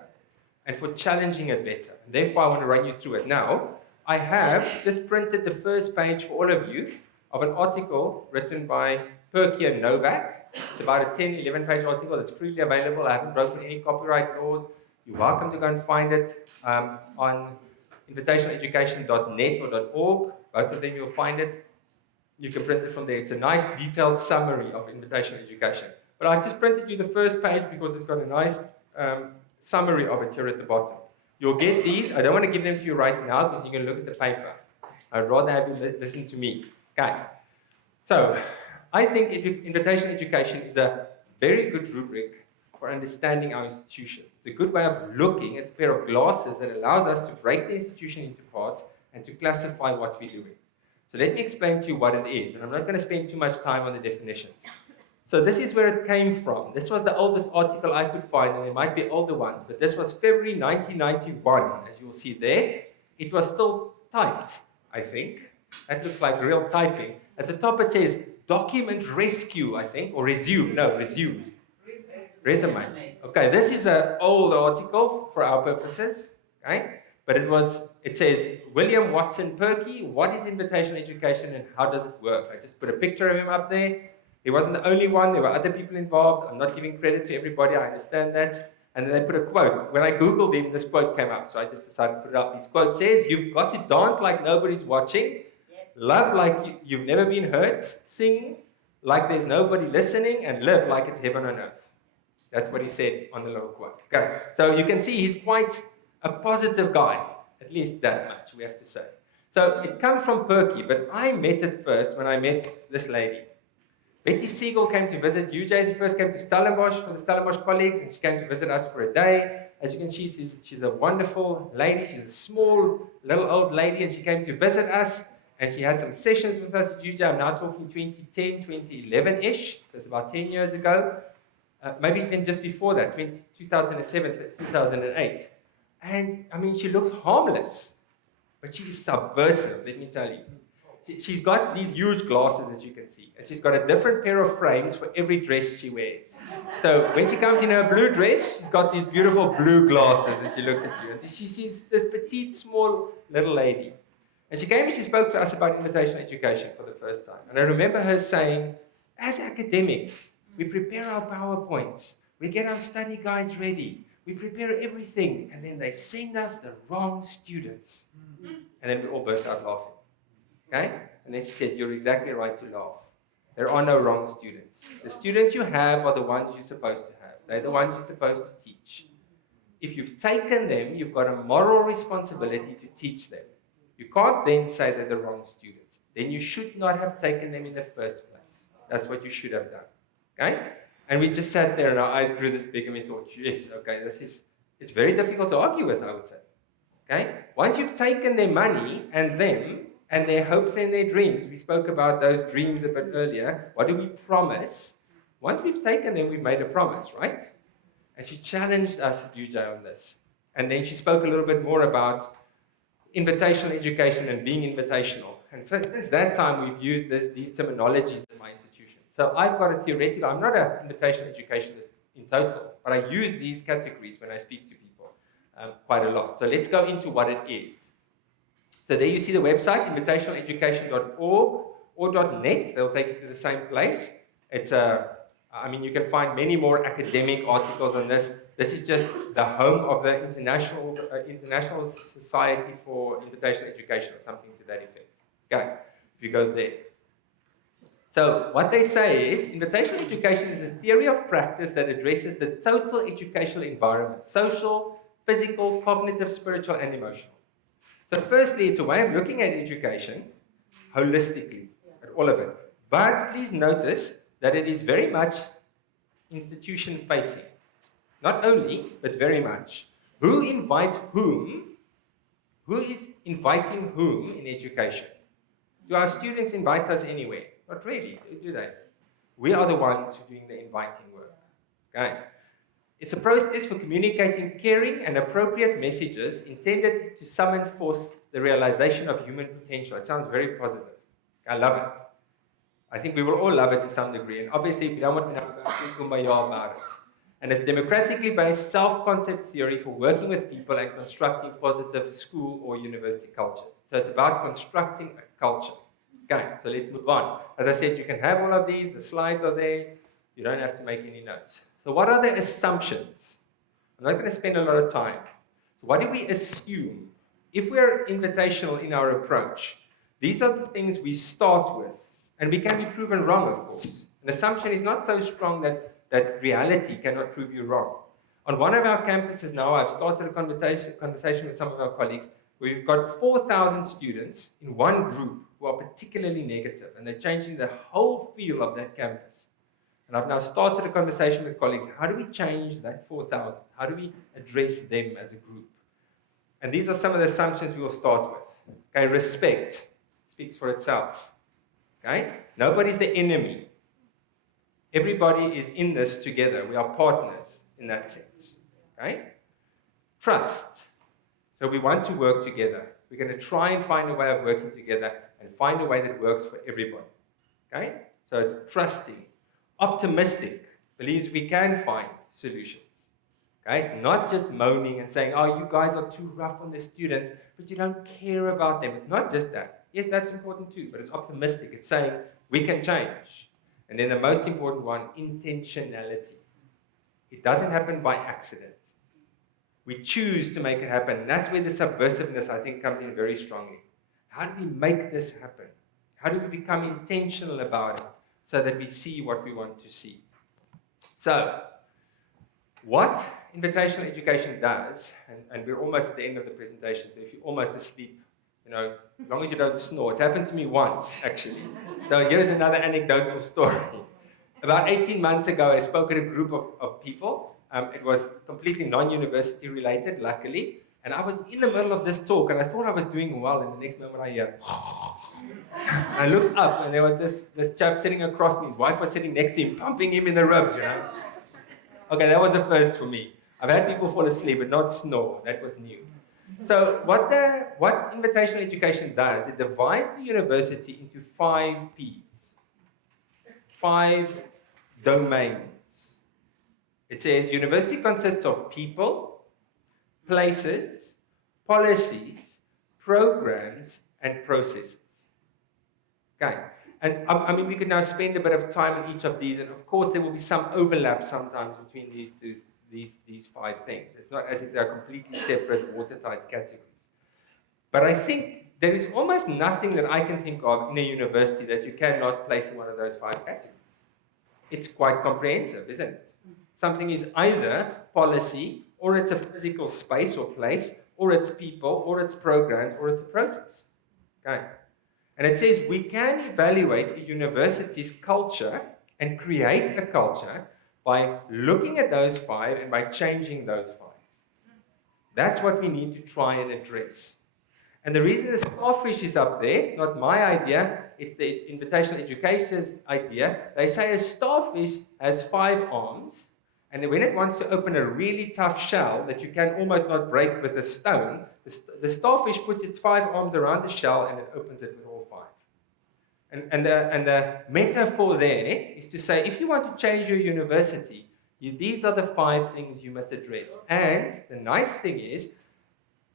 and for challenging it better. And therefore, I want to run you through it. Now, I have just printed the first page for all of you of an article written by Perky and Novak. It's about a 10, 11-page article that's freely available. I haven't broken any copyright laws. You're welcome to go and find it on invitationaleducation.net or .org. Both of them you'll find it. You can print it from there. It's a nice detailed summary of invitation education. But I just printed you the first page because it's got a nice summary of it here at the bottom. You'll get these. I don't want to give them to you right now because you're going to look at the paper. I'd rather have you listen to me. Okay. So, I think invitation education is a very good rubric for understanding our institution. It's a good way of looking. It's a pair of glasses that allows us to break the institution into parts and to classify what we're doing. So let me explain to you what it is, and I'm not going to spend too much time on the definitions. So this is where it came from. This was the oldest article I could find, and there might be older ones, but this was February 1991, as you will see there. It was still typed, I think. That looks like real typing. At the top it says, document rescue, I think, or resume. No, resume. Resume. Okay, this is an old article for our purposes, okay? But it says, William Watson Perky, what is invitation education and how does it work? I just put a picture of him up there. He wasn't the only one, there were other people involved. I'm not giving credit to everybody, I understand that. And then they put a quote. When I Googled him, this quote came up, so I just decided to put it up. His quote says, you've got to dance like nobody's watching, love like you've never been hurt, sing like there's nobody listening, and live like it's heaven on earth. That's what he said on the little quote. Okay, so you can see he's quite a positive guy, at least that much, we have to say. So it comes from Perky, but I met it first when I met this lady. Betty Siegel came to visit UJ. She first came to Stellenbosch for the Stellenbosch colleagues, and she came to visit us for a day. As you can see, she's a wonderful lady. She's a small, little old lady, and she came to visit us, and she had some sessions with us at UJ. I'm now talking 2010, 2011-ish, so it's about 10 years ago. Maybe even just before that, 2007, 2008. And, I mean, she looks harmless, but she is subversive, let me tell you. She's got these huge glasses, as you can see, and she's got a different pair of frames for every dress she wears. So when she comes in her blue dress, she's got these beautiful blue glasses, and she looks at you. And she's this petite, small little lady. And she came and she spoke to us about invitational education for the first time. And I remember her saying, as academics, we prepare our PowerPoints, we get our study guides ready, we prepare everything, and then they send us the wrong students. And then we all burst out laughing. Okay? And then she said, you're exactly right to laugh. There are no wrong students. The students you have are the ones you're supposed to have. They're the ones you're supposed to teach. If you've taken them, you've got a moral responsibility to teach them. You can't then say they're the wrong students. Then you should not have taken them in the first place. That's what you should have done. Okay? And we just sat there and our eyes grew this big and we thought, yes, okay, it's very difficult to argue with, I would say. Okay? Once you've taken their money and them, and their hopes and their dreams. We spoke about those dreams a bit earlier. What do we promise? Once we've taken them, we've made a promise, right? And she challenged us at UJ on this. And then she spoke a little bit more about invitational education and being invitational. And since that time, we've used these terminologies in my institution. So I've got a theoretical, I'm not an invitational educationist in total, but I use these categories when I speak to people quite a lot. So let's go into what it is. So there you see the website, invitationaleducation.org or .net. They'll take you to the same place. It's you can find many more academic articles on this. This is just the home of the International Society for Invitational Education or something to that effect. Okay, if you go there. So what they say is, invitational education is a theory of practice that addresses the total educational environment, social, physical, cognitive, spiritual, and emotional. So firstly, it's a way of looking at education holistically, at all of it. But please notice that it is very much institution-facing. Not only, but very much. Who invites whom? Who is inviting whom in education? Do our students invite us anywhere? Not really, do they? We are the ones who are doing the inviting work. Okay? It's a process for communicating caring and appropriate messages intended to summon forth the realization of human potential. It sounds very positive. I love it. I think we will all love it to some degree. And obviously, we don't want to know about it. And it's democratically based self-concept theory for working with people and constructing positive school or university cultures. So it's about constructing a culture. Okay, so let's move on. As I said, you can have all of these. The slides are there. You don't have to make any notes. So what are the assumptions? I'm not going to spend a lot of time. So what do we assume? If we're invitational in our approach, these are the things we start with. And we can be proven wrong, of course. An assumption is not so strong that reality cannot prove you wrong. On one of our campuses now, I've started a conversation with some of our colleagues. We've got 4,000 students in one group who are particularly negative, and they're changing the whole feel of that campus. And I've now started a conversation with colleagues. How do we change that 4,000? How do we address them as a group? And these are some of the assumptions we will start with. Okay, respect speaks for itself. Okay, nobody's the enemy. Everybody is in this together. We are partners in that sense. Okay, trust. So we want to work together. We're going to try and find a way of working together and find a way that works for everybody. Okay, so it's trusting. Optimistic, believes we can find solutions. Okay? It's not just moaning and saying, oh, you guys are too rough on the students, but you don't care about them. It's not just that. Yes, that's important too, but it's optimistic. It's saying we can change. And then the most important one, intentionality. It doesn't happen by accident. We choose to make it happen. And that's where the subversiveness, I think, comes in very strongly. How do we make this happen? How do we become intentional about it? So that we see what we want to see. So, what invitational education does, and we're almost at the end of the presentation, so if you're almost asleep, as long as you don't snore. It's happened to me once, actually. So here's another anecdotal story. About 18 months ago, I spoke at a group of people. It was completely non-university related, luckily. And I was in the middle of this talk, and I thought I was doing well, and the next moment I hear... I looked up, and there was this chap sitting across me. His wife was sitting next to him, pumping him in the ribs, you know. Okay, that was a first for me. I've had people fall asleep, but not snore. That was new. So what invitational education does, it divides the university into 5 Ps, 5 domains. It says university consists of people, places, policies, programs, and processes. Okay, and I mean, we could now spend a bit of time on each of these, and of course there will be some overlap sometimes between these 5 things. It's not as if they are completely separate, watertight categories. But I think there is almost nothing that I can think of in a university that you cannot place in one of those 5 categories. It's quite comprehensive, isn't it? Something is either policy, or it's a physical space or place, or it's people, or it's programs, or it's a process. Okay. And it says we can evaluate a university's culture and create a culture by looking at those 5 and by changing those 5. That's what we need to try and address. And the reason the starfish is up there, it's not my idea, it's the Invitational Education's idea. They say a starfish has 5 arms, and when it wants to open a really tough shell that you can almost not break with a stone, the starfish puts its 5 arms around the shell and it opens it with all 5. And the metaphor there is to say, if you want to change your university, these are the 5 things you must address. And the nice thing is,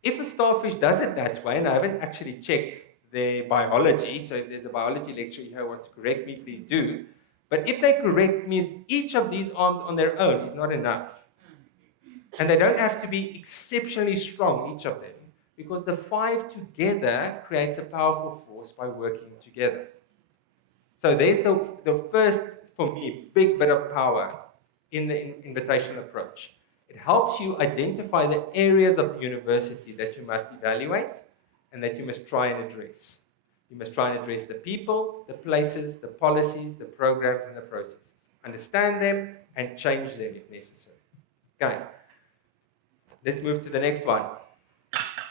if a starfish does it that way, and I haven't actually checked their biology, so if there's a biology lecturer here who wants to correct me, please do. But if they correct me, each of these arms on their own is not enough. And they don't have to be exceptionally strong, each of them, because the 5 together creates a powerful force by working together. So there's the first, for me, big bit of power in the invitational approach. It helps you identify the areas of the university that you must evaluate and that you must try and address. You must try and address the people, the places, the policies, the programs, and the processes. Understand them and change them if necessary. Okay. Let's move to the next one.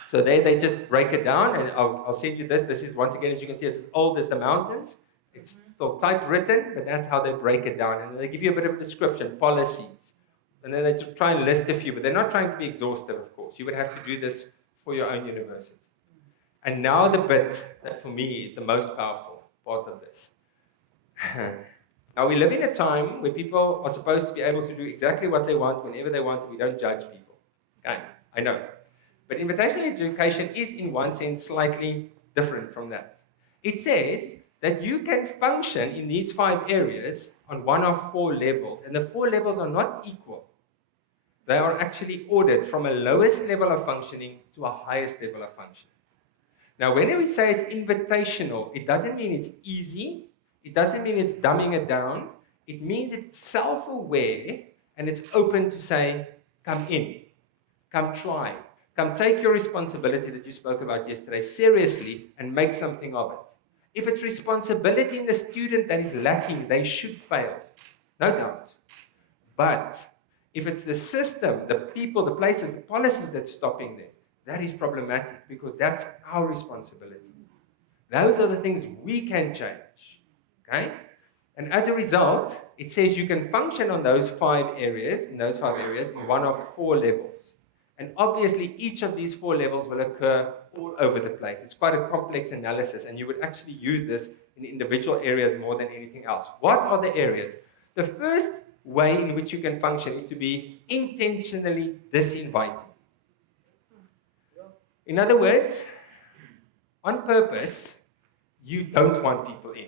So there they just break it down, and I'll send you this. This is, once again, as you can see, it's as old as the mountains. It's still typewritten, but that's how they break it down. And they give you a bit of a description, policies. And then they try and list a few, but they're not trying to be exhaustive, of course. You would have to do this for your own university. And now the bit that for me is the most powerful part of this. Now we live in a time where people are supposed to be able to do exactly what they want, whenever they want. We don't judge people. Okay, I know. But invitational education is, in one sense, slightly different from that. It says that you can function in these 5 areas on one of 4 levels, and the 4 levels are not equal. They are actually ordered from a lowest level of functioning to a highest level of functioning. Now, when we say it's invitational, it doesn't mean it's easy. It doesn't mean it's dumbing it down. It means it's self-aware, and it's open to say, come in, come try, come take your responsibility that you spoke about yesterday seriously and make something of it. If it's responsibility in the student that is lacking, they should fail, no doubt. But if it's the system, the people, the places, the policies that's stopping them, that is problematic, because that's our responsibility. Those are the things we can change, okay? And as a result, it says you can function on those 5 areas, in one of 4 levels. And obviously, each of these 4 levels will occur all over the place. It's quite a complex analysis, and you would actually use this in individual areas more than anything else. What are the areas? The first way in which you can function is to be intentionally disinviting. In other words, on purpose, you don't want people in.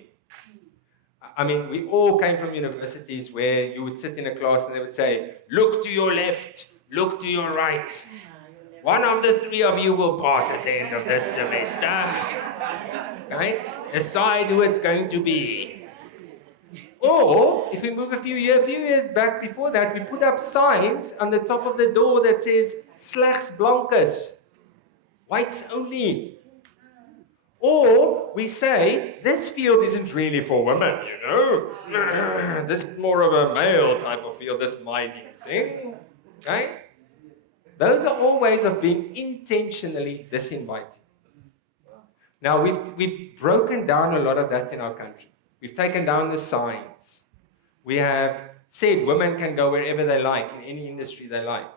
I mean, we all came from universities where you would sit in a class and they would say, look to your left, look to your right. One of the 3 of you will pass at the end of this semester. Right? Decide who it's going to be. Or, if we move a few years back before that, we put up signs on the top of the door that says, Slechts Blankes, whites only. Or we say, this field isn't really for women, you know. This is more of a male type of field, this mining thing. Okay? Those are all ways of being intentionally disinviting. Now, we've broken down a lot of that in our country. We've taken down the signs. We have said women can go wherever they like, in any industry they like.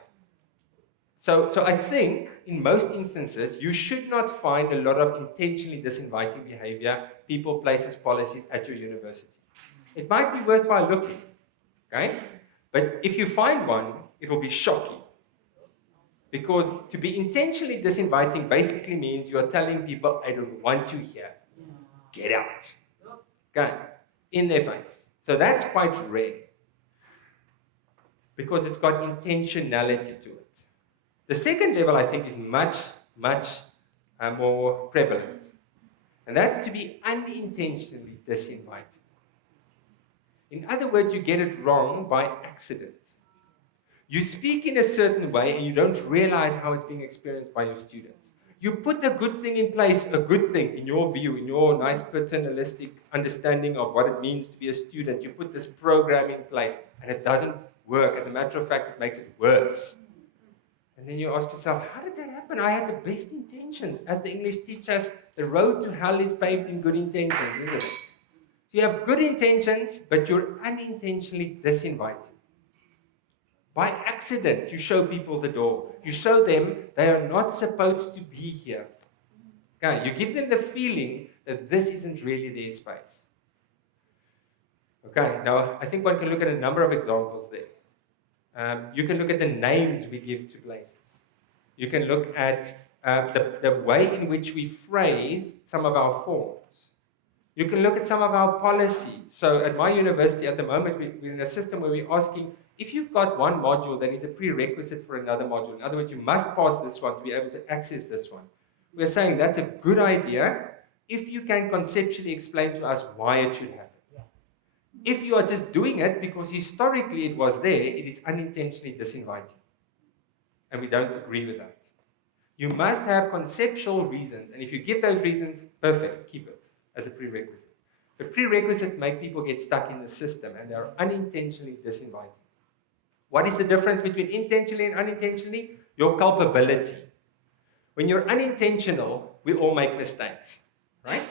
So I think, in most instances, you should not find a lot of intentionally disinviting behavior, people, places, policies at your university. It might be worthwhile looking, okay? But if you find one, it will be shocking. Because to be intentionally disinviting basically means you are telling people, I don't want you here. Get out. Okay? In their face. So that's quite rare. Because it's got intentionality to it. The second level, I think, is much more prevalent. And that's to be unintentionally disinviting. In other words, you get it wrong by accident. You speak in a certain way and you don't realize how it's being experienced by your students. You put a good thing in place, a good thing in your view, in your nice paternalistic understanding of what it means to be a student. You put this program in place and it doesn't work. As a matter of fact, it makes it worse. And then you ask yourself, how did that happen? I had the best intentions. As the English teach us, the road to hell is paved in good intentions, isn't it? So you have good intentions, but you're unintentionally disinviting. By accident, you show people the door. You show them they are not supposed to be here. Okay, you give them the feeling that this isn't really their space. Okay, now I think one can look at a number of examples there. You can look at the names we give to places. You can look at the way in which we phrase some of our forms. You can look at some of our policies. So at my university at the moment, we're in a system where we're asking, if you've got one module that is a prerequisite for another module, in other words, you must pass this one to be able to access this one. We're saying that's a good idea if you can conceptually explain to us why it should happen. If you are just doing it because historically it was there, it is unintentionally disinviting. And we don't agree with that. You must have conceptual reasons, and if you give those reasons, perfect, keep it as a prerequisite. But prerequisites make people get stuck in the system, and they are unintentionally disinviting. What is the difference between intentionally and unintentionally? Your culpability. When you're unintentional, we all make mistakes, right?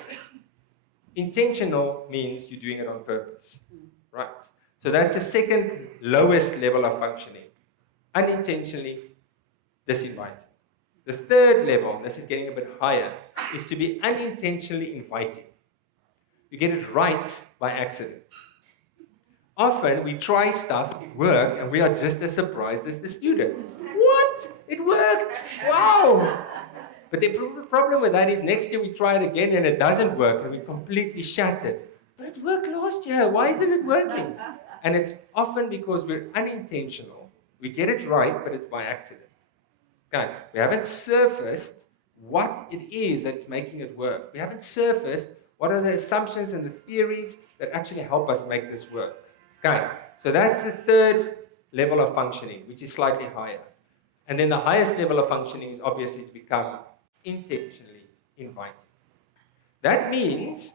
Intentional means you're doing it on purpose, right? So that's the second lowest level of functioning. Unintentionally disinviting. The third level, this is getting a bit higher, is to be unintentionally inviting. You get it right by accident. Often we try stuff, it works, and we are just as surprised as the students. What? It worked! Wow! But the problem with that is next year we try it again and it doesn't work and we're completely shattered. But it worked last year, why isn't it working? And it's often because we're unintentional. We get it right, but it's by accident. Okay, we haven't surfaced what it is that's making it work. We haven't surfaced what are the assumptions and the theories that actually help us make this work. Okay, so that's the third level of functioning, which is slightly higher. And then the highest level of functioning is obviously to become intentionally inviting. That means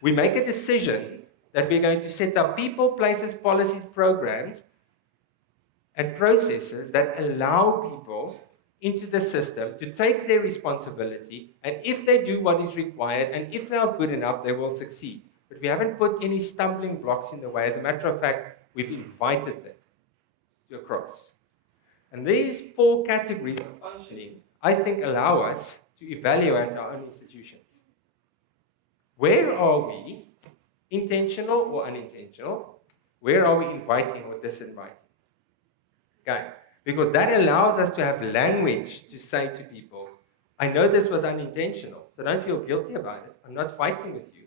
we make a decision that we're going to set up people, places, policies, programs, and processes that allow people into the system to take their responsibility, and if they do what is required, and if they are good enough, they will succeed. But we haven't put any stumbling blocks in the way. As a matter of fact, we've invited them to across. And these four categories of functioning, I think, allow us to evaluate our own institutions. Where are we intentional or unintentional? Where are we inviting or disinviting? Okay, because that allows us to have language to say to people, I know this was unintentional, so don't feel guilty about it. I'm not fighting with you.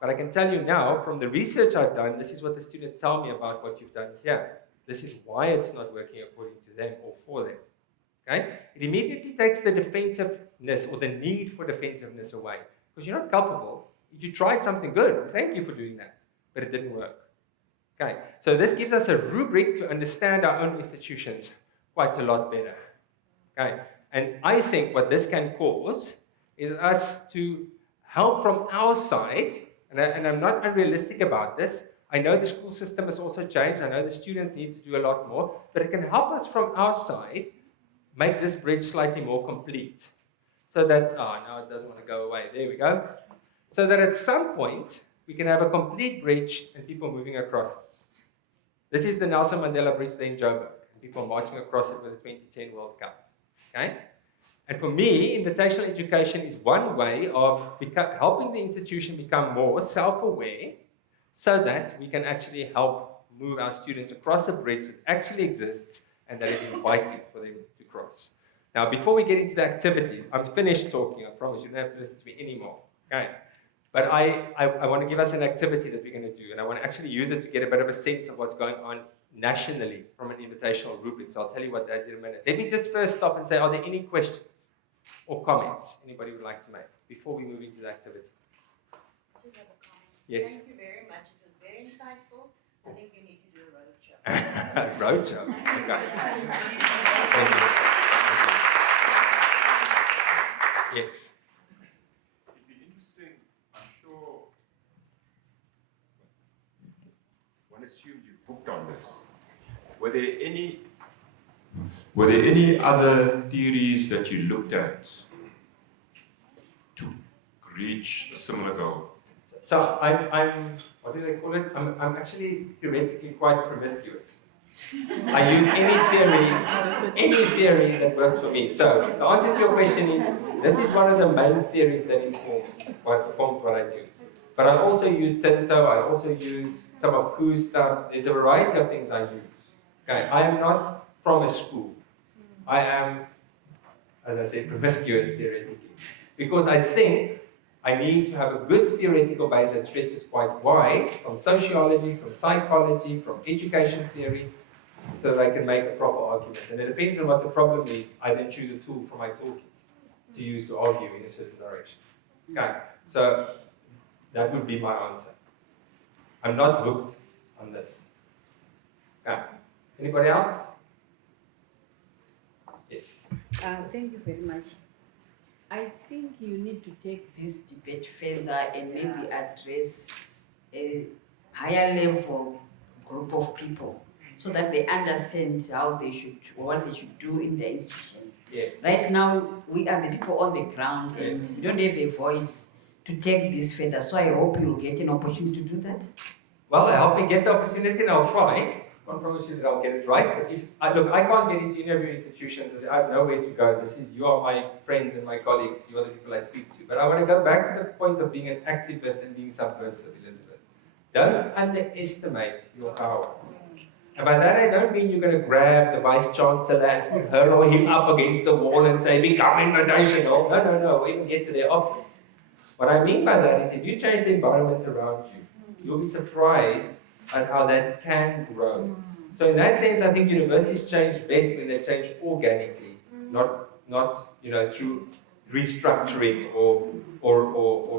But I can tell you now, from the research I've done, this is what the students tell me about what you've done here. This is why it's not working according to them or for them. Okay? It immediately takes the defensiveness or the need for defensiveness away. Because you're not culpable. You tried something good. Thank you for doing that. But it didn't work. Okay? So this gives us a rubric to understand our own institutions quite a lot better. Okay? And I think what this can cause is us to help from our side, and I'm not unrealistic about this. I know the school system has also changed. I know the students need to do a lot more, but it can help us from our side make this bridge slightly more complete. So that, now it doesn't want to go away. There we go. So that at some point, we can have a complete bridge and people moving across it. This is the Nelson Mandela Bridge there in Joburg, and people marching across it with the 2010 World Cup. Okay? And for me, invitational education is one way of helping the institution become more self-aware so that we can actually help move our students across a bridge that actually exists and that is inviting for them to cross. Now, before we get into the activity, I'm finished talking, I promise you don't have to listen to me anymore. Okay? But I want to give us an activity that we're going to do, and I want to actually use it to get a bit of a sense of what's going on nationally from an invitational rubric. So I'll tell you what that is in a minute. Let me just first stop and say, are there any questions or comments anybody would like to make before we move into the activity? Just have a comment. Yes. Thank you very much. It was very insightful. I think you need to do a roadshow. Roadshow. Okay. Thank you. Yes. It'd be interesting, I'm sure, one assumed you booked on this. Were there any other theories that you looked at to reach a similar goal? So I'm what do they call it? I'm actually theoretically quite promiscuous. I use any theory that works for me. So the answer to your question is, this is one of the main theories that informs what I do. But I also use Tinto, I also use some of Ku's stuff. There's a variety of things I use. Okay, I am not from a school. I am, as I said, promiscuous theoretically. Because I think I need to have a good theoretical base that stretches quite wide, from sociology, from psychology, from education theory, so that I can make a proper argument. And it depends on what the problem is, I then choose a tool for my toolkit to use to argue in a certain direction. Okay, so that would be my answer. I'm not hooked on this. Okay. Anybody else? Yes. Thank you very much. I think you need to take this debate further and maybe address a higher level group of people so that they understand how they should, what they should do in their institutions. Yes. Right now, we are the people on the ground and we don't have a voice to take this further. So I hope you'll get an opportunity to do that. Well, help me get the opportunity and I'll try. I can't promise you that I'll get it right, but if I can't get into any of your institutions, I have nowhere to go. You are my friends and my colleagues, you are the people I speak to. But I want to go back to the point of being an activist and being subversive, Elizabeth. Don't underestimate your power. And by that I don't mean you're going to grab the Vice Chancellor and put her or him up against the wall and say, become invitational. No, or even get to their office. What I mean by that is if you change the environment around you, you'll be surprised at how that can grow. So in that sense, I think universities change best when they change organically, not through restructuring or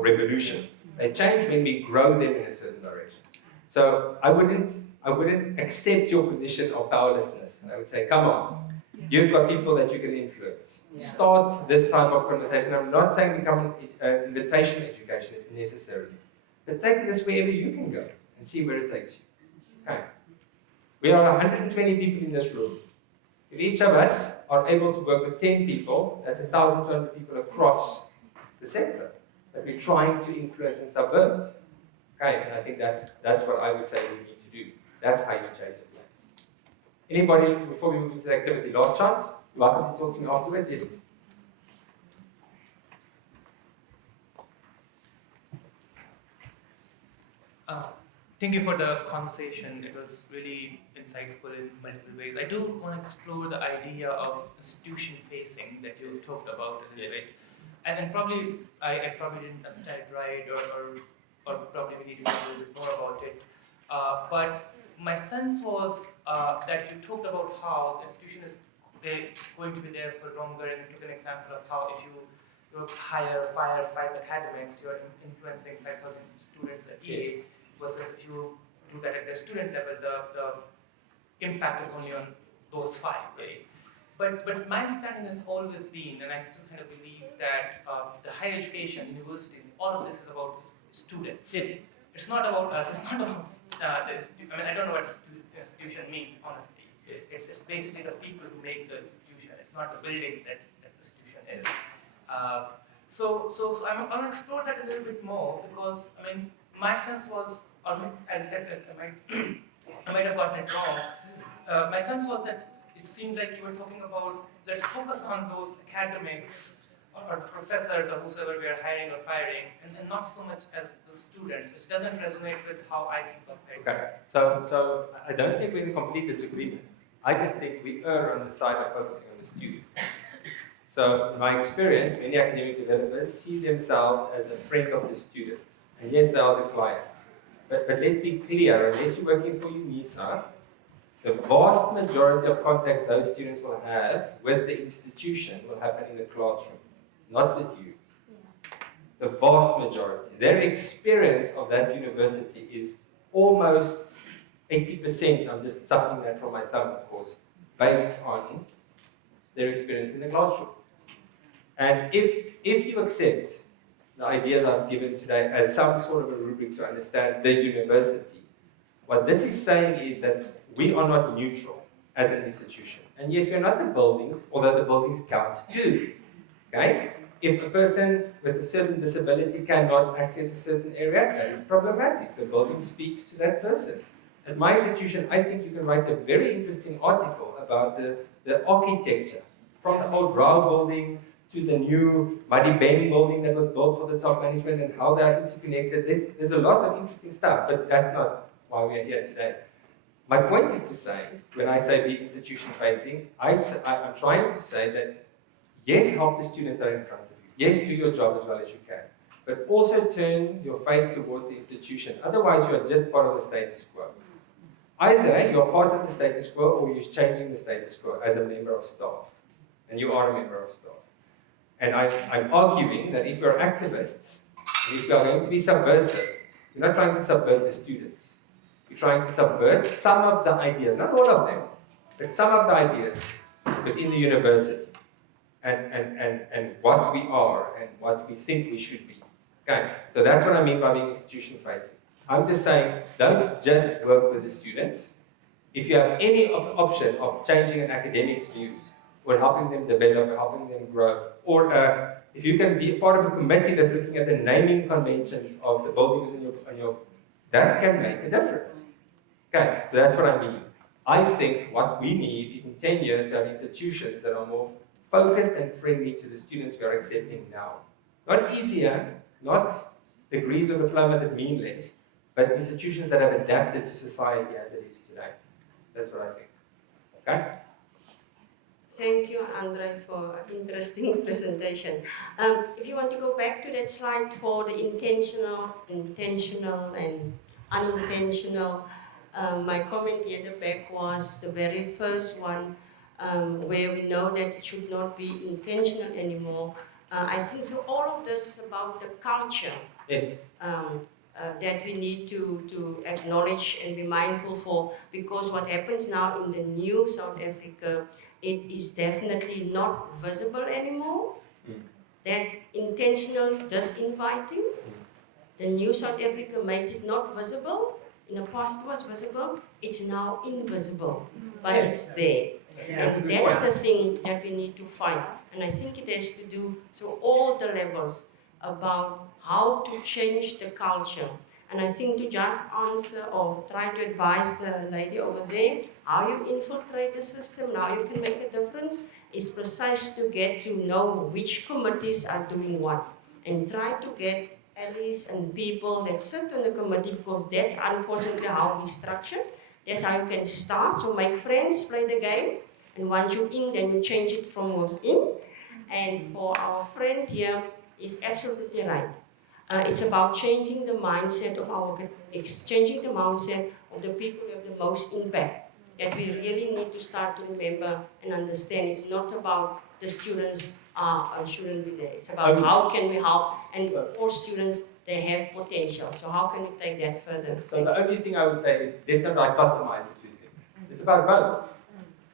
revolution. They change when we grow them in a certain direction. So I wouldn't accept your position of powerlessness. And I would say, come on, you've got people that you can influence. Start this type of conversation. I'm not saying become an invitation education necessarily, but take this wherever you can go and see where it takes you. Okay. We are 120 people in this room. If each of us are able to work with 10 people, that's 1,200 people across the sector that we're trying to influence and subvert. Okay, and I think that's what I would say we need to do. That's how you change a place. Anybody, before we move into the activity, last chance? You're welcome to talk to me afterwards. Yes. Thank you for the conversation. It was really insightful in multiple ways. I do want to explore the idea of institution facing that you talked about a little bit. And then probably, I probably didn't understand it right, or probably we need to know a little bit more about it. But my sense was that you talked about how the institution is going to be there for longer, and you took an example of how if you hire 5 academics, you're influencing 5,000 students a year. Versus if you do that at the student level, the impact is only on those 5, right? But my understanding has always been, and I still kind of believe that the higher education, universities, all of this is about students. Yes. It's not about us. It's not about I mean, I don't know what institution means, honestly. It's basically the people who make the institution. It's not the buildings that the institution is. So I'm going to explore that a little bit more because, I mean, my sense was, as I said, I might have gotten it wrong. My sense was that it seemed like you were talking about, let's focus on those academics or professors or whosoever we are hiring or firing, and not so much as the students, which doesn't resonate with how I think of it. Okay, so I don't think we're in complete disagreement. I just think we err on the side of focusing on the students. So in my experience, many academic developers see themselves as a friend of the students. And yes, they are the clients. But let's be clear, unless you're working for UNISA, the vast majority of contact those students will have with the institution will happen in the classroom, not with you. The vast majority. Their experience of that university is almost 80%, I'm just sucking that from my thumb, of course, based on their experience in the classroom. And if you accept the ideas I've given today as some sort of a rubric to understand the university, what this is saying is that we are not neutral as an institution. And yes, we're not the buildings, although the buildings count too. Okay? If a person with a certain disability cannot access a certain area, that is problematic. The building speaks to that person. At my institution, I think you can write a very interesting article about the architecture, from the old Rao building to the new Madibeng building that was built for the top management and how they are interconnected. There's a lot of interesting stuff, but that's not why we are here today. My point is to say, when I say be institution-facing, I'm trying to say that, yes, help the students that are in front of you. Yes, do your job as well as you can. But also turn your face towards the institution. Otherwise, you are just part of the status quo. Either you're part of the status quo or you're changing the status quo as a member of staff. And you are a member of staff. And I'm arguing that if you're activists, and if you are going to be subversive, you're not trying to subvert the students. You're trying to subvert some of the ideas, not all of them, but some of the ideas within the university. And what we are and what we think we should be. Okay, so that's what I mean by being institution-facing. I'm just saying, don't just work with the students. If you have any option of changing an academic's views, or helping them develop, helping them grow, or if you can be a part of a committee that's looking at the naming conventions of the buildings in your that can make a difference. Okay, so that's what I mean. I think what we need is in 10 years to have institutions that are more focused and friendly to the students we are accepting now. Not easier, not degrees or diplomas that mean less, but institutions that have adapted to society as it is today. That's what I think. Okay? Thank you, Andre, for an interesting presentation. If you want to go back to that slide for the intentional, and unintentional, my comment here at the back was the very first one, where we know that it should not be intentional anymore. I think so. All of this is about the culture. Yes. That we need to acknowledge and be mindful for, because what happens now in the new South Africa, it is definitely not visible anymore. That intentional disinviting, the new South Africa made it not visible. In the past it was visible, it's now invisible, but it's there. And that's the thing that we need to find. And I think it has to do so all the levels about how to change the culture. And I think to just answer or try to advise the lady over there, how you infiltrate the system, how you can make a difference, is precise to get to know which committees are doing what. And try to get allies and people that sit on the committee, because that's unfortunately how we structure. That's how you can start. So make friends, play the game. And once you're in, then you change it from within. And for our friend here, is absolutely right. It's about changing the mindset of our academics, changing the mindset of the people who have the most impact. That we really need to start to remember and understand. It's not about the students shouldn't be there. It's about how can we help, and all students, they have potential. So how can we take that further? So the only thing I would say is let's not dichotomize the two things. It's about both.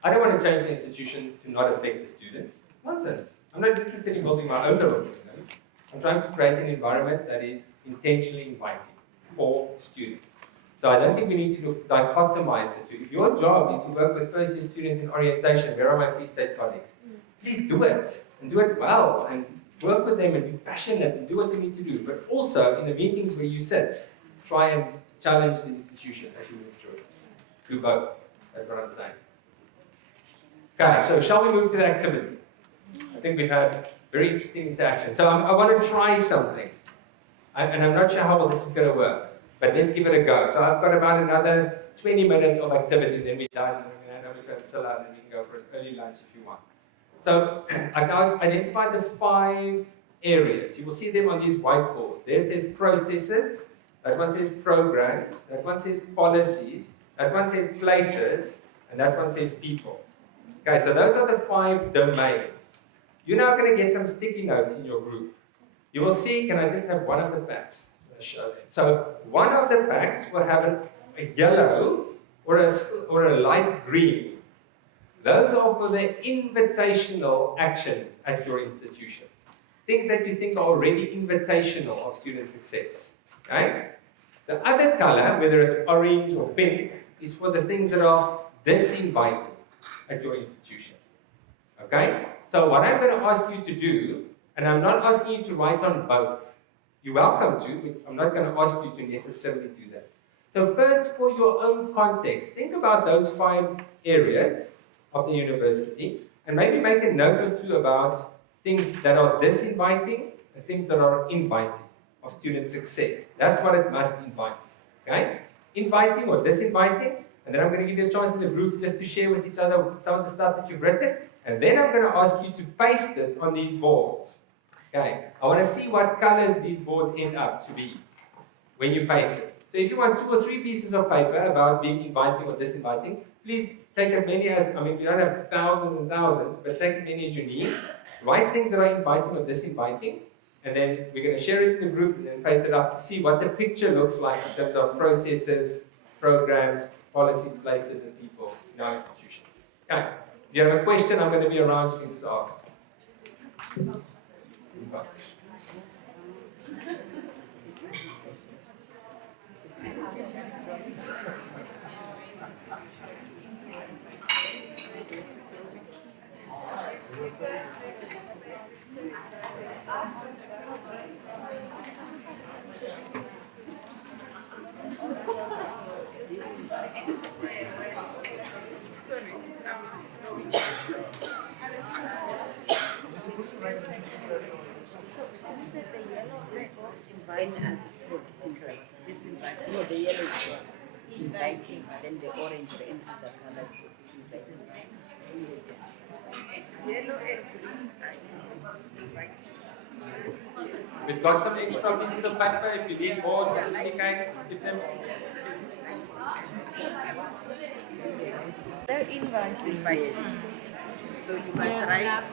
I don't want to change the institution to not affect the students. Nonsense. I'm not interested in building my own little kingdom. I'm trying to create an environment that is intentionally inviting for students. So I don't think we need to dichotomize the two. If your job is to work with first-year students in orientation, where are my Free State colleagues? Please do it, and do it well, and work with them and be passionate and do what you need to do. But also, in the meetings where you sit, try and challenge the institution as you move through it. Do both. That's what I'm saying. Okay, so shall we move to the activity? I think we've had very interesting interaction. So I want to try something. And I'm not sure how well this is going to work, but let's give it a go. So I've got about another 20 minutes of activity, then we're done, and we're going to hand over to Ancilla, and then we can go for an early lunch if you want. So I've now identified the 5 areas. You will see them on these whiteboards. There it says processes, that one says programs, that one says policies, that one says places, and that one says people. Okay, so those are the 5 domains. You're now going to get some sticky notes in your group. You will see, can I just have one of the packs? I'll show them. So one of the packs will have a yellow or a light green. Those are for the invitational actions at your institution. Things that you think are already invitational of student success. Okay? The other color, whether it's orange or pink, is for the things that are disinviting at your institution. Okay? So what I'm going to ask you to do, and I'm not asking you to write on both. You're welcome to, but I'm not going to ask you to necessarily do that. So first, for your own context, think about those 5 areas of the university, and maybe make a note or 2 about things that are disinviting and things that are inviting of student success. That's what it must invite. Okay? Inviting or disinviting, and then I'm going to give you a chance in the group just to share with each other some of the stuff that you've written, and then I'm going to ask you to paste it on these boards. Okay? I want to see what colors these boards end up to be when you paste it. So if you want 2 or 3 pieces of paper about being inviting or disinviting, please take as many as, I mean, we don't have thousands and thousands, but take as many as you need. Write things that are inviting or disinviting, and then we're going to share it in the group and then paste it up to see what the picture looks like in terms of processes, programs, policies, places, and people in our institutions. Okay. If you have a question, I'm going to be around, you can just ask. No, the yellow is inviting, then the orange, the other colors for disinviting. Yellow and green are inviting. We've got some extra pieces of paper. If you need more, just indicate, give them. They're inviting. So you guys write.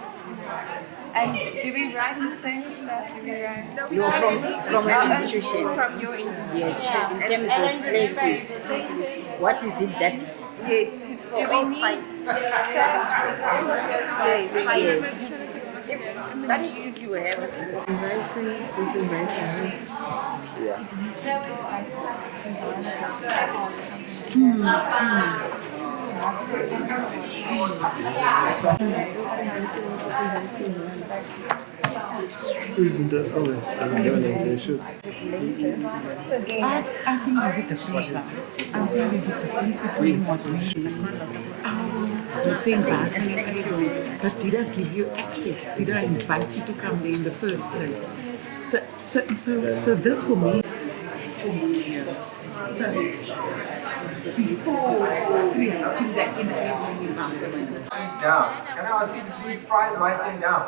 And do we write the same stuff? Do we write? No, from an institution. From your institution. Yes, in terms of places. What is it that? Yes. Do we need tags for Yes. But if you have Inviting, disinviting. yeah. Even the they should. I think is it the place? I think is it the place between what we think but did I give you access? Did I invite you to come there in the first place? So this for me. So before creating that environment. Down. Can I ask you to please try and write them down?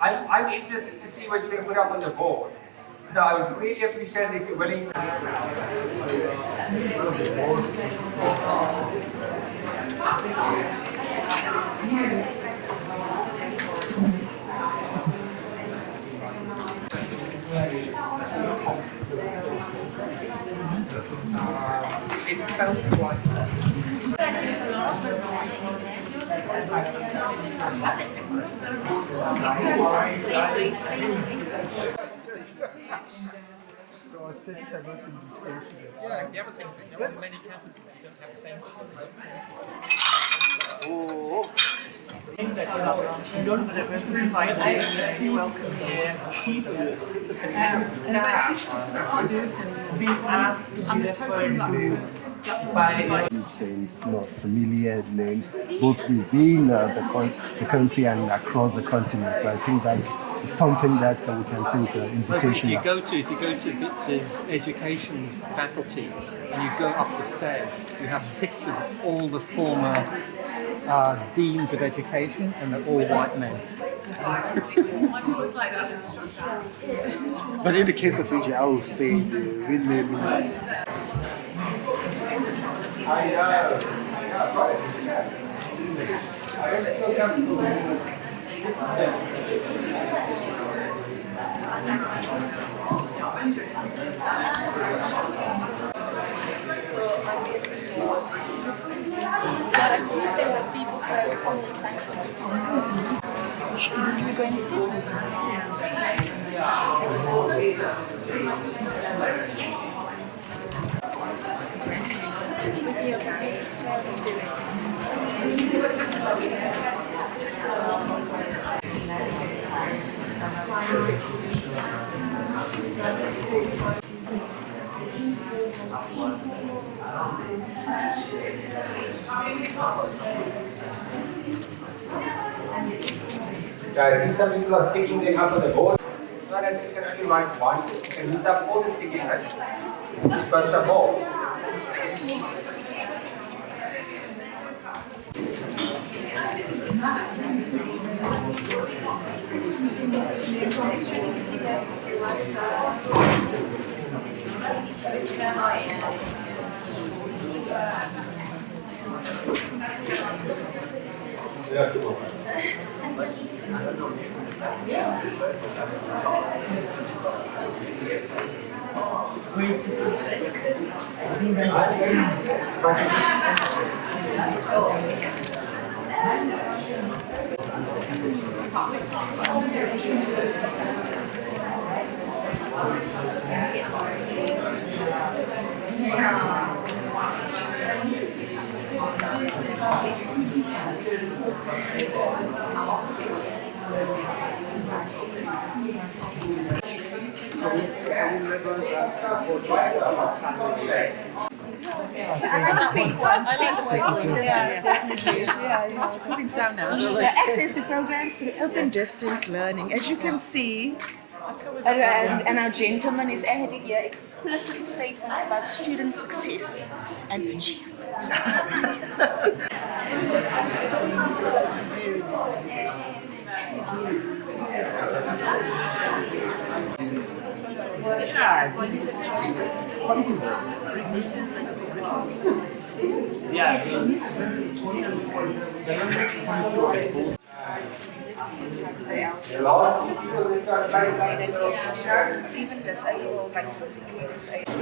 I'm interested to see what you're going to put up on the board. So I would really appreciate it if you're willing to. It felt like So spaces are not invitation. Yeah, the other thing is that on many campuses you don't have plenty You don't invite you welcome people and staff be asked to be referred to by Names, not familiar names, both within the country and across the continent. So I think that it's something that we can see as an invitation. If you go to the education faculty and you go up the stairs, you have pictures of all the former deans of education, and they're all white men. But in the case of Fiji, I would say the real name is Should we go instead? Guys, see some people are sticking them up on the board. It's not as if you can only write one, you can use up all the sticky notes. You've got some more. The access to programs through open distance learning. As you can see, and our gentleman is adding here explicit statements about student success and achievement. Even disabled, like physically disabled.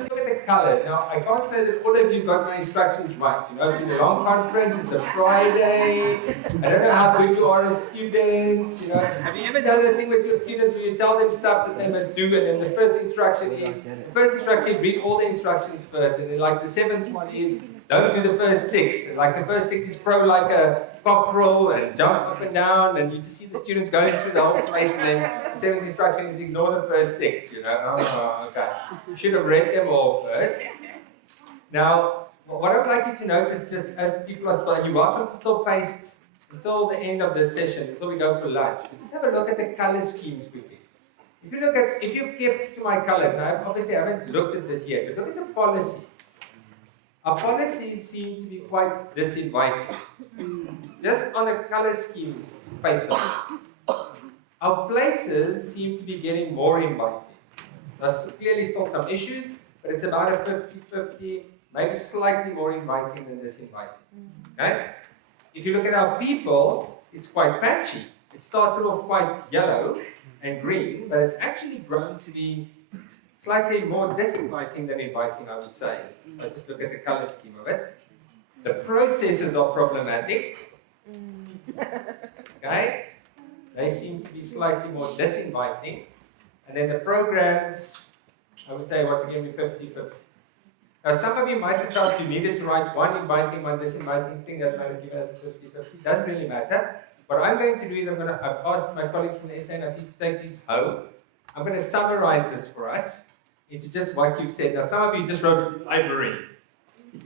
Look at the colors. Now, I can't say that all of you got my instructions right. You know, it's been a long conference, it's a Friday. I don't know how good you are as students. You know, have you ever done the thing with your students where you tell them stuff that they must do, and then the first instruction is, read all the instructions first, and then like the seventh one is, don't do the first six. And like the first six is pro like a cockerel and jump up and down, and you just see the students going through the whole place, and then the seventh instruction is ignore the first six, you know. Oh, okay. You should have read them all first. Now, what I'd like you to notice, just as people are still, and you're welcome to still paste until the end of the session, until we go for lunch. But just have a look at the color schemes quickly. If you've kept to my colors, now obviously I haven't looked at this yet, but look at the policies. Our policies seem to be quite disinviting. Just on a color scheme basis. Our places seem to be getting more inviting. There's clearly still some issues, but it's about a 50-50, maybe slightly more inviting than disinviting. Okay? If you look at our people, it's quite patchy. It started off quite yellow, and green, but it's actually grown to be slightly more disinviting than inviting, I would say. Let's just look at the color scheme of it. The processes are problematic. Okay? They seem to be slightly more disinviting. And then the programs, I would say, once again, we're 50-50. Now, some of you might have felt you needed to write one inviting, one disinviting thing that might have given us 50-50. Doesn't really matter. What I'm going to do is I've asked my colleagues from the SANRC to take these home. I'm going to summarize this for us into just what you've said. Now, some of you just wrote library.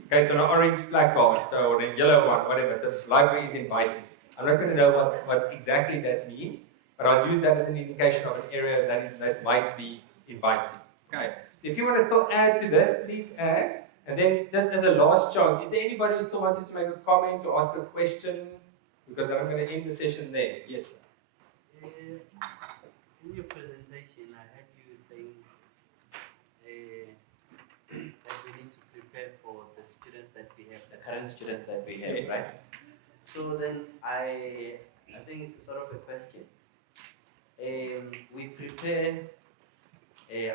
Okay, it's an orange placard, so or a yellow one, whatever. So library is inviting. I'm not going to know what exactly that means, but I'll use that as an indication of an area that might be inviting. Okay. So if you want to still add to this, please add. And then just as a last chance, is there anybody who still wanted to make a comment or ask a question? Because then I'm going to end the session there. Yes, sir. In your presentation, I heard you saying that we need to prepare for the students that we have, the current students that we have, Yes. right? So then I think it's a sort of a question. We prepare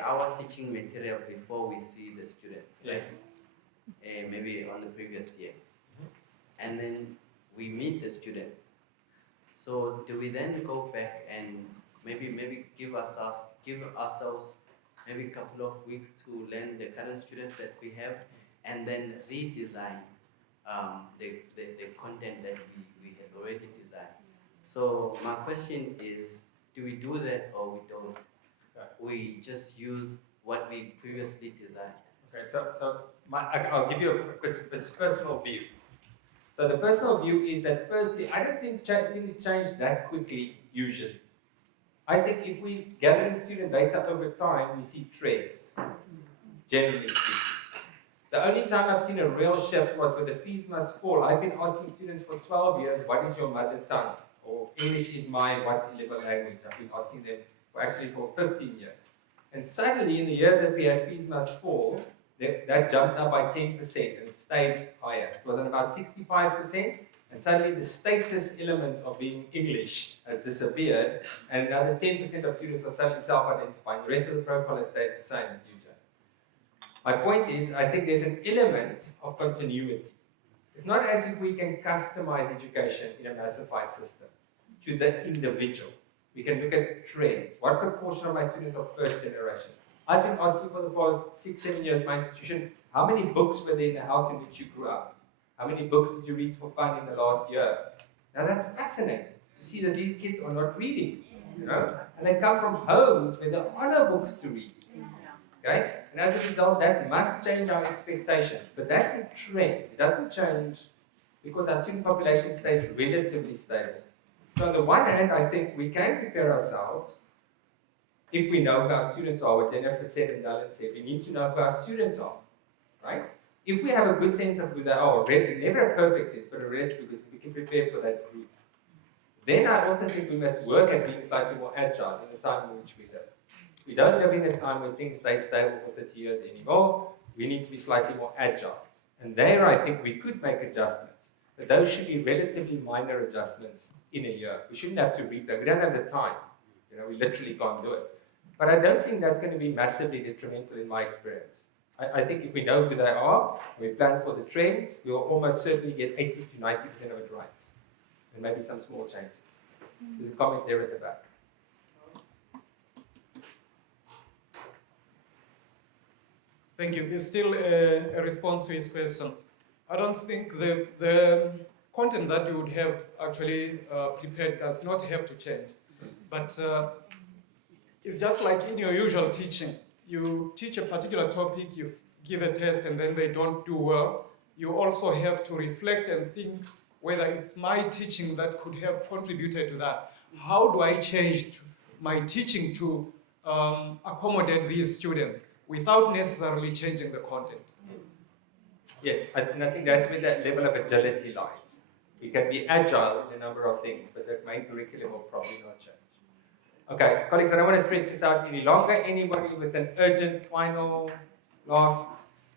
our teaching material before we see the students, right? Maybe on the previous year. And then we meet the students. So do we then go back and maybe give ourselves maybe a couple of weeks to learn the current students that we have, and then redesign the content that we have already designed? So my question is, do we do that or we don't? We just use what we previously designed. Okay, so I'll give you a personal view. So the personal view is that firstly, I don't think things change that quickly usually. I think if we gather in student data over time, we see trends, generally speaking. The only time I've seen a real shift was when the fees must fall. I've been asking students for 12 years, what is your mother tongue? Or English is my what level language? I've been asking them for 15 years. And suddenly, in the year that we had fees must fall, that jumped up by 10% and it stayed higher. It was at about 65%, and suddenly the status element of being English has disappeared, and another 10% of students are suddenly self-identifying. The rest of the profile has stayed the same as usual. My point is, I think there's an element of continuity. It's not as if we can customize education in a massified system to the individual. We can look at trends. What proportion of my students are first generation? I've been asking for the past 6-7 years, my institution, how many books were there in the house in which you grew up? How many books did you read for fun in the last year? Now that's fascinating to see that these kids are not reading, you know? And they come from homes where there are no books to read. Okay? And as a result, that must change our expectations. But that's a trend. It doesn't change because our student population stays relatively stable. So on the one hand, I think we can prepare ourselves if we know who our students are. What Jennifer said and Dylan said, we need to know who our students are, right? If we have a good sense of who they are, never a perfect sense, but a relative, because we can prepare for that group. Then I also think we must work at being slightly more agile in the time in which we live. We don't live in a time where things stay stable for 30 years anymore. We need to be slightly more agile. And there I think we could make adjustments. But those should be relatively minor adjustments in a year. We shouldn't have to read them. We don't have the time. You know, we literally can't do it. But I don't think that's going to be massively detrimental in my experience. I think if we know who they are, we plan for the trends, we will almost certainly get 80 to 90% of it right. And maybe some small changes. There's a comment there at the back. Thank you. It's still a response to his question. I don't think the content that you would have actually prepared does not have to change. But it's just like in your usual teaching. You teach a particular topic, you give a test, and then they don't do well. You also have to reflect and think whether it's my teaching that could have contributed to that. How do I change my teaching to accommodate these students without necessarily changing the content? Yes, and I think that's where that level of agility lies. We can be agile in a number of things, but that main curriculum will probably not change. Okay, colleagues, I don't want to stretch this out any longer. Anybody with an urgent final last?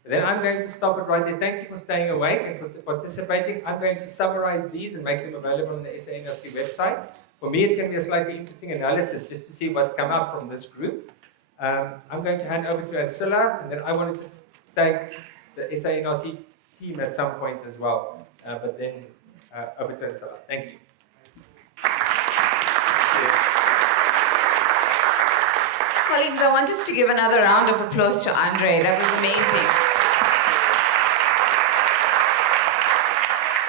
Then I'm going to stop it right there. Thank you for staying awake and for participating. I'm going to summarize these and make them available on the SANRC website. for me, it's going to be a slightly interesting analysis just to see what's come out from this group. I'm going to hand over to Ancilla, and then I want to just thank the SANRC team at some point as well. But then over to Ancilla. Thank you. Colleagues, I want us to give another round of applause to Andre. That was amazing.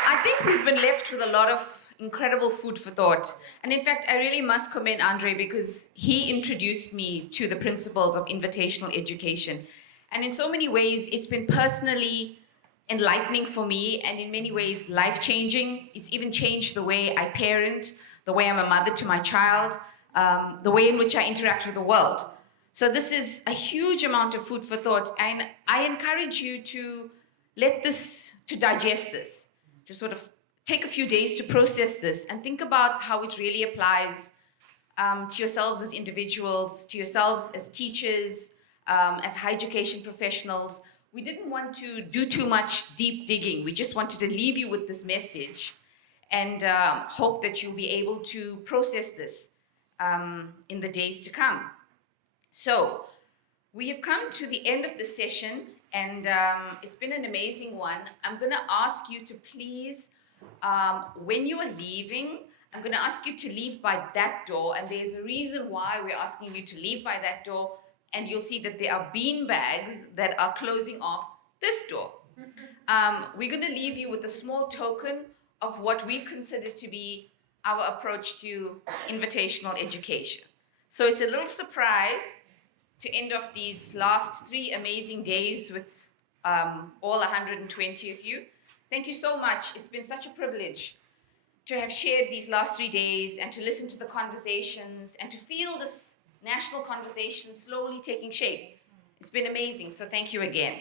I think we've been left with a lot of incredible food for thought. And in fact, I really must commend Andre because he introduced me to the principles of invitational education. And in so many ways, it's been personally enlightening for me and in many ways life-changing. It's even changed the way I parent, the way I'm a mother to my child, the way in which I interact with the world. So this is a huge amount of food for thought, and I encourage you to to digest this, to sort of take a few days to process this and think about how it really applies to yourselves as individuals, to yourselves as teachers, as higher education professionals. We didn't want to do too much deep digging. We just wanted to leave you with this message and hope that you'll be able to process this in the days to come. So, we have come to the end of the session, and it's been an amazing one. I'm going to ask you to please, when you are leaving, I'm going to ask you to leave by that door, and there's a reason why we're asking you to leave by that door, and you'll see that there are bean bags that are closing off this door. We're going to leave you with a small token of what we consider to be our approach to invitational education. So it's a little surprise to end off these last 3 amazing days with all 120 of you. Thank you so much. It's been such a privilege to have shared these last 3 days and to listen to the conversations and to feel this national conversation slowly taking shape. It's been amazing, so thank you again.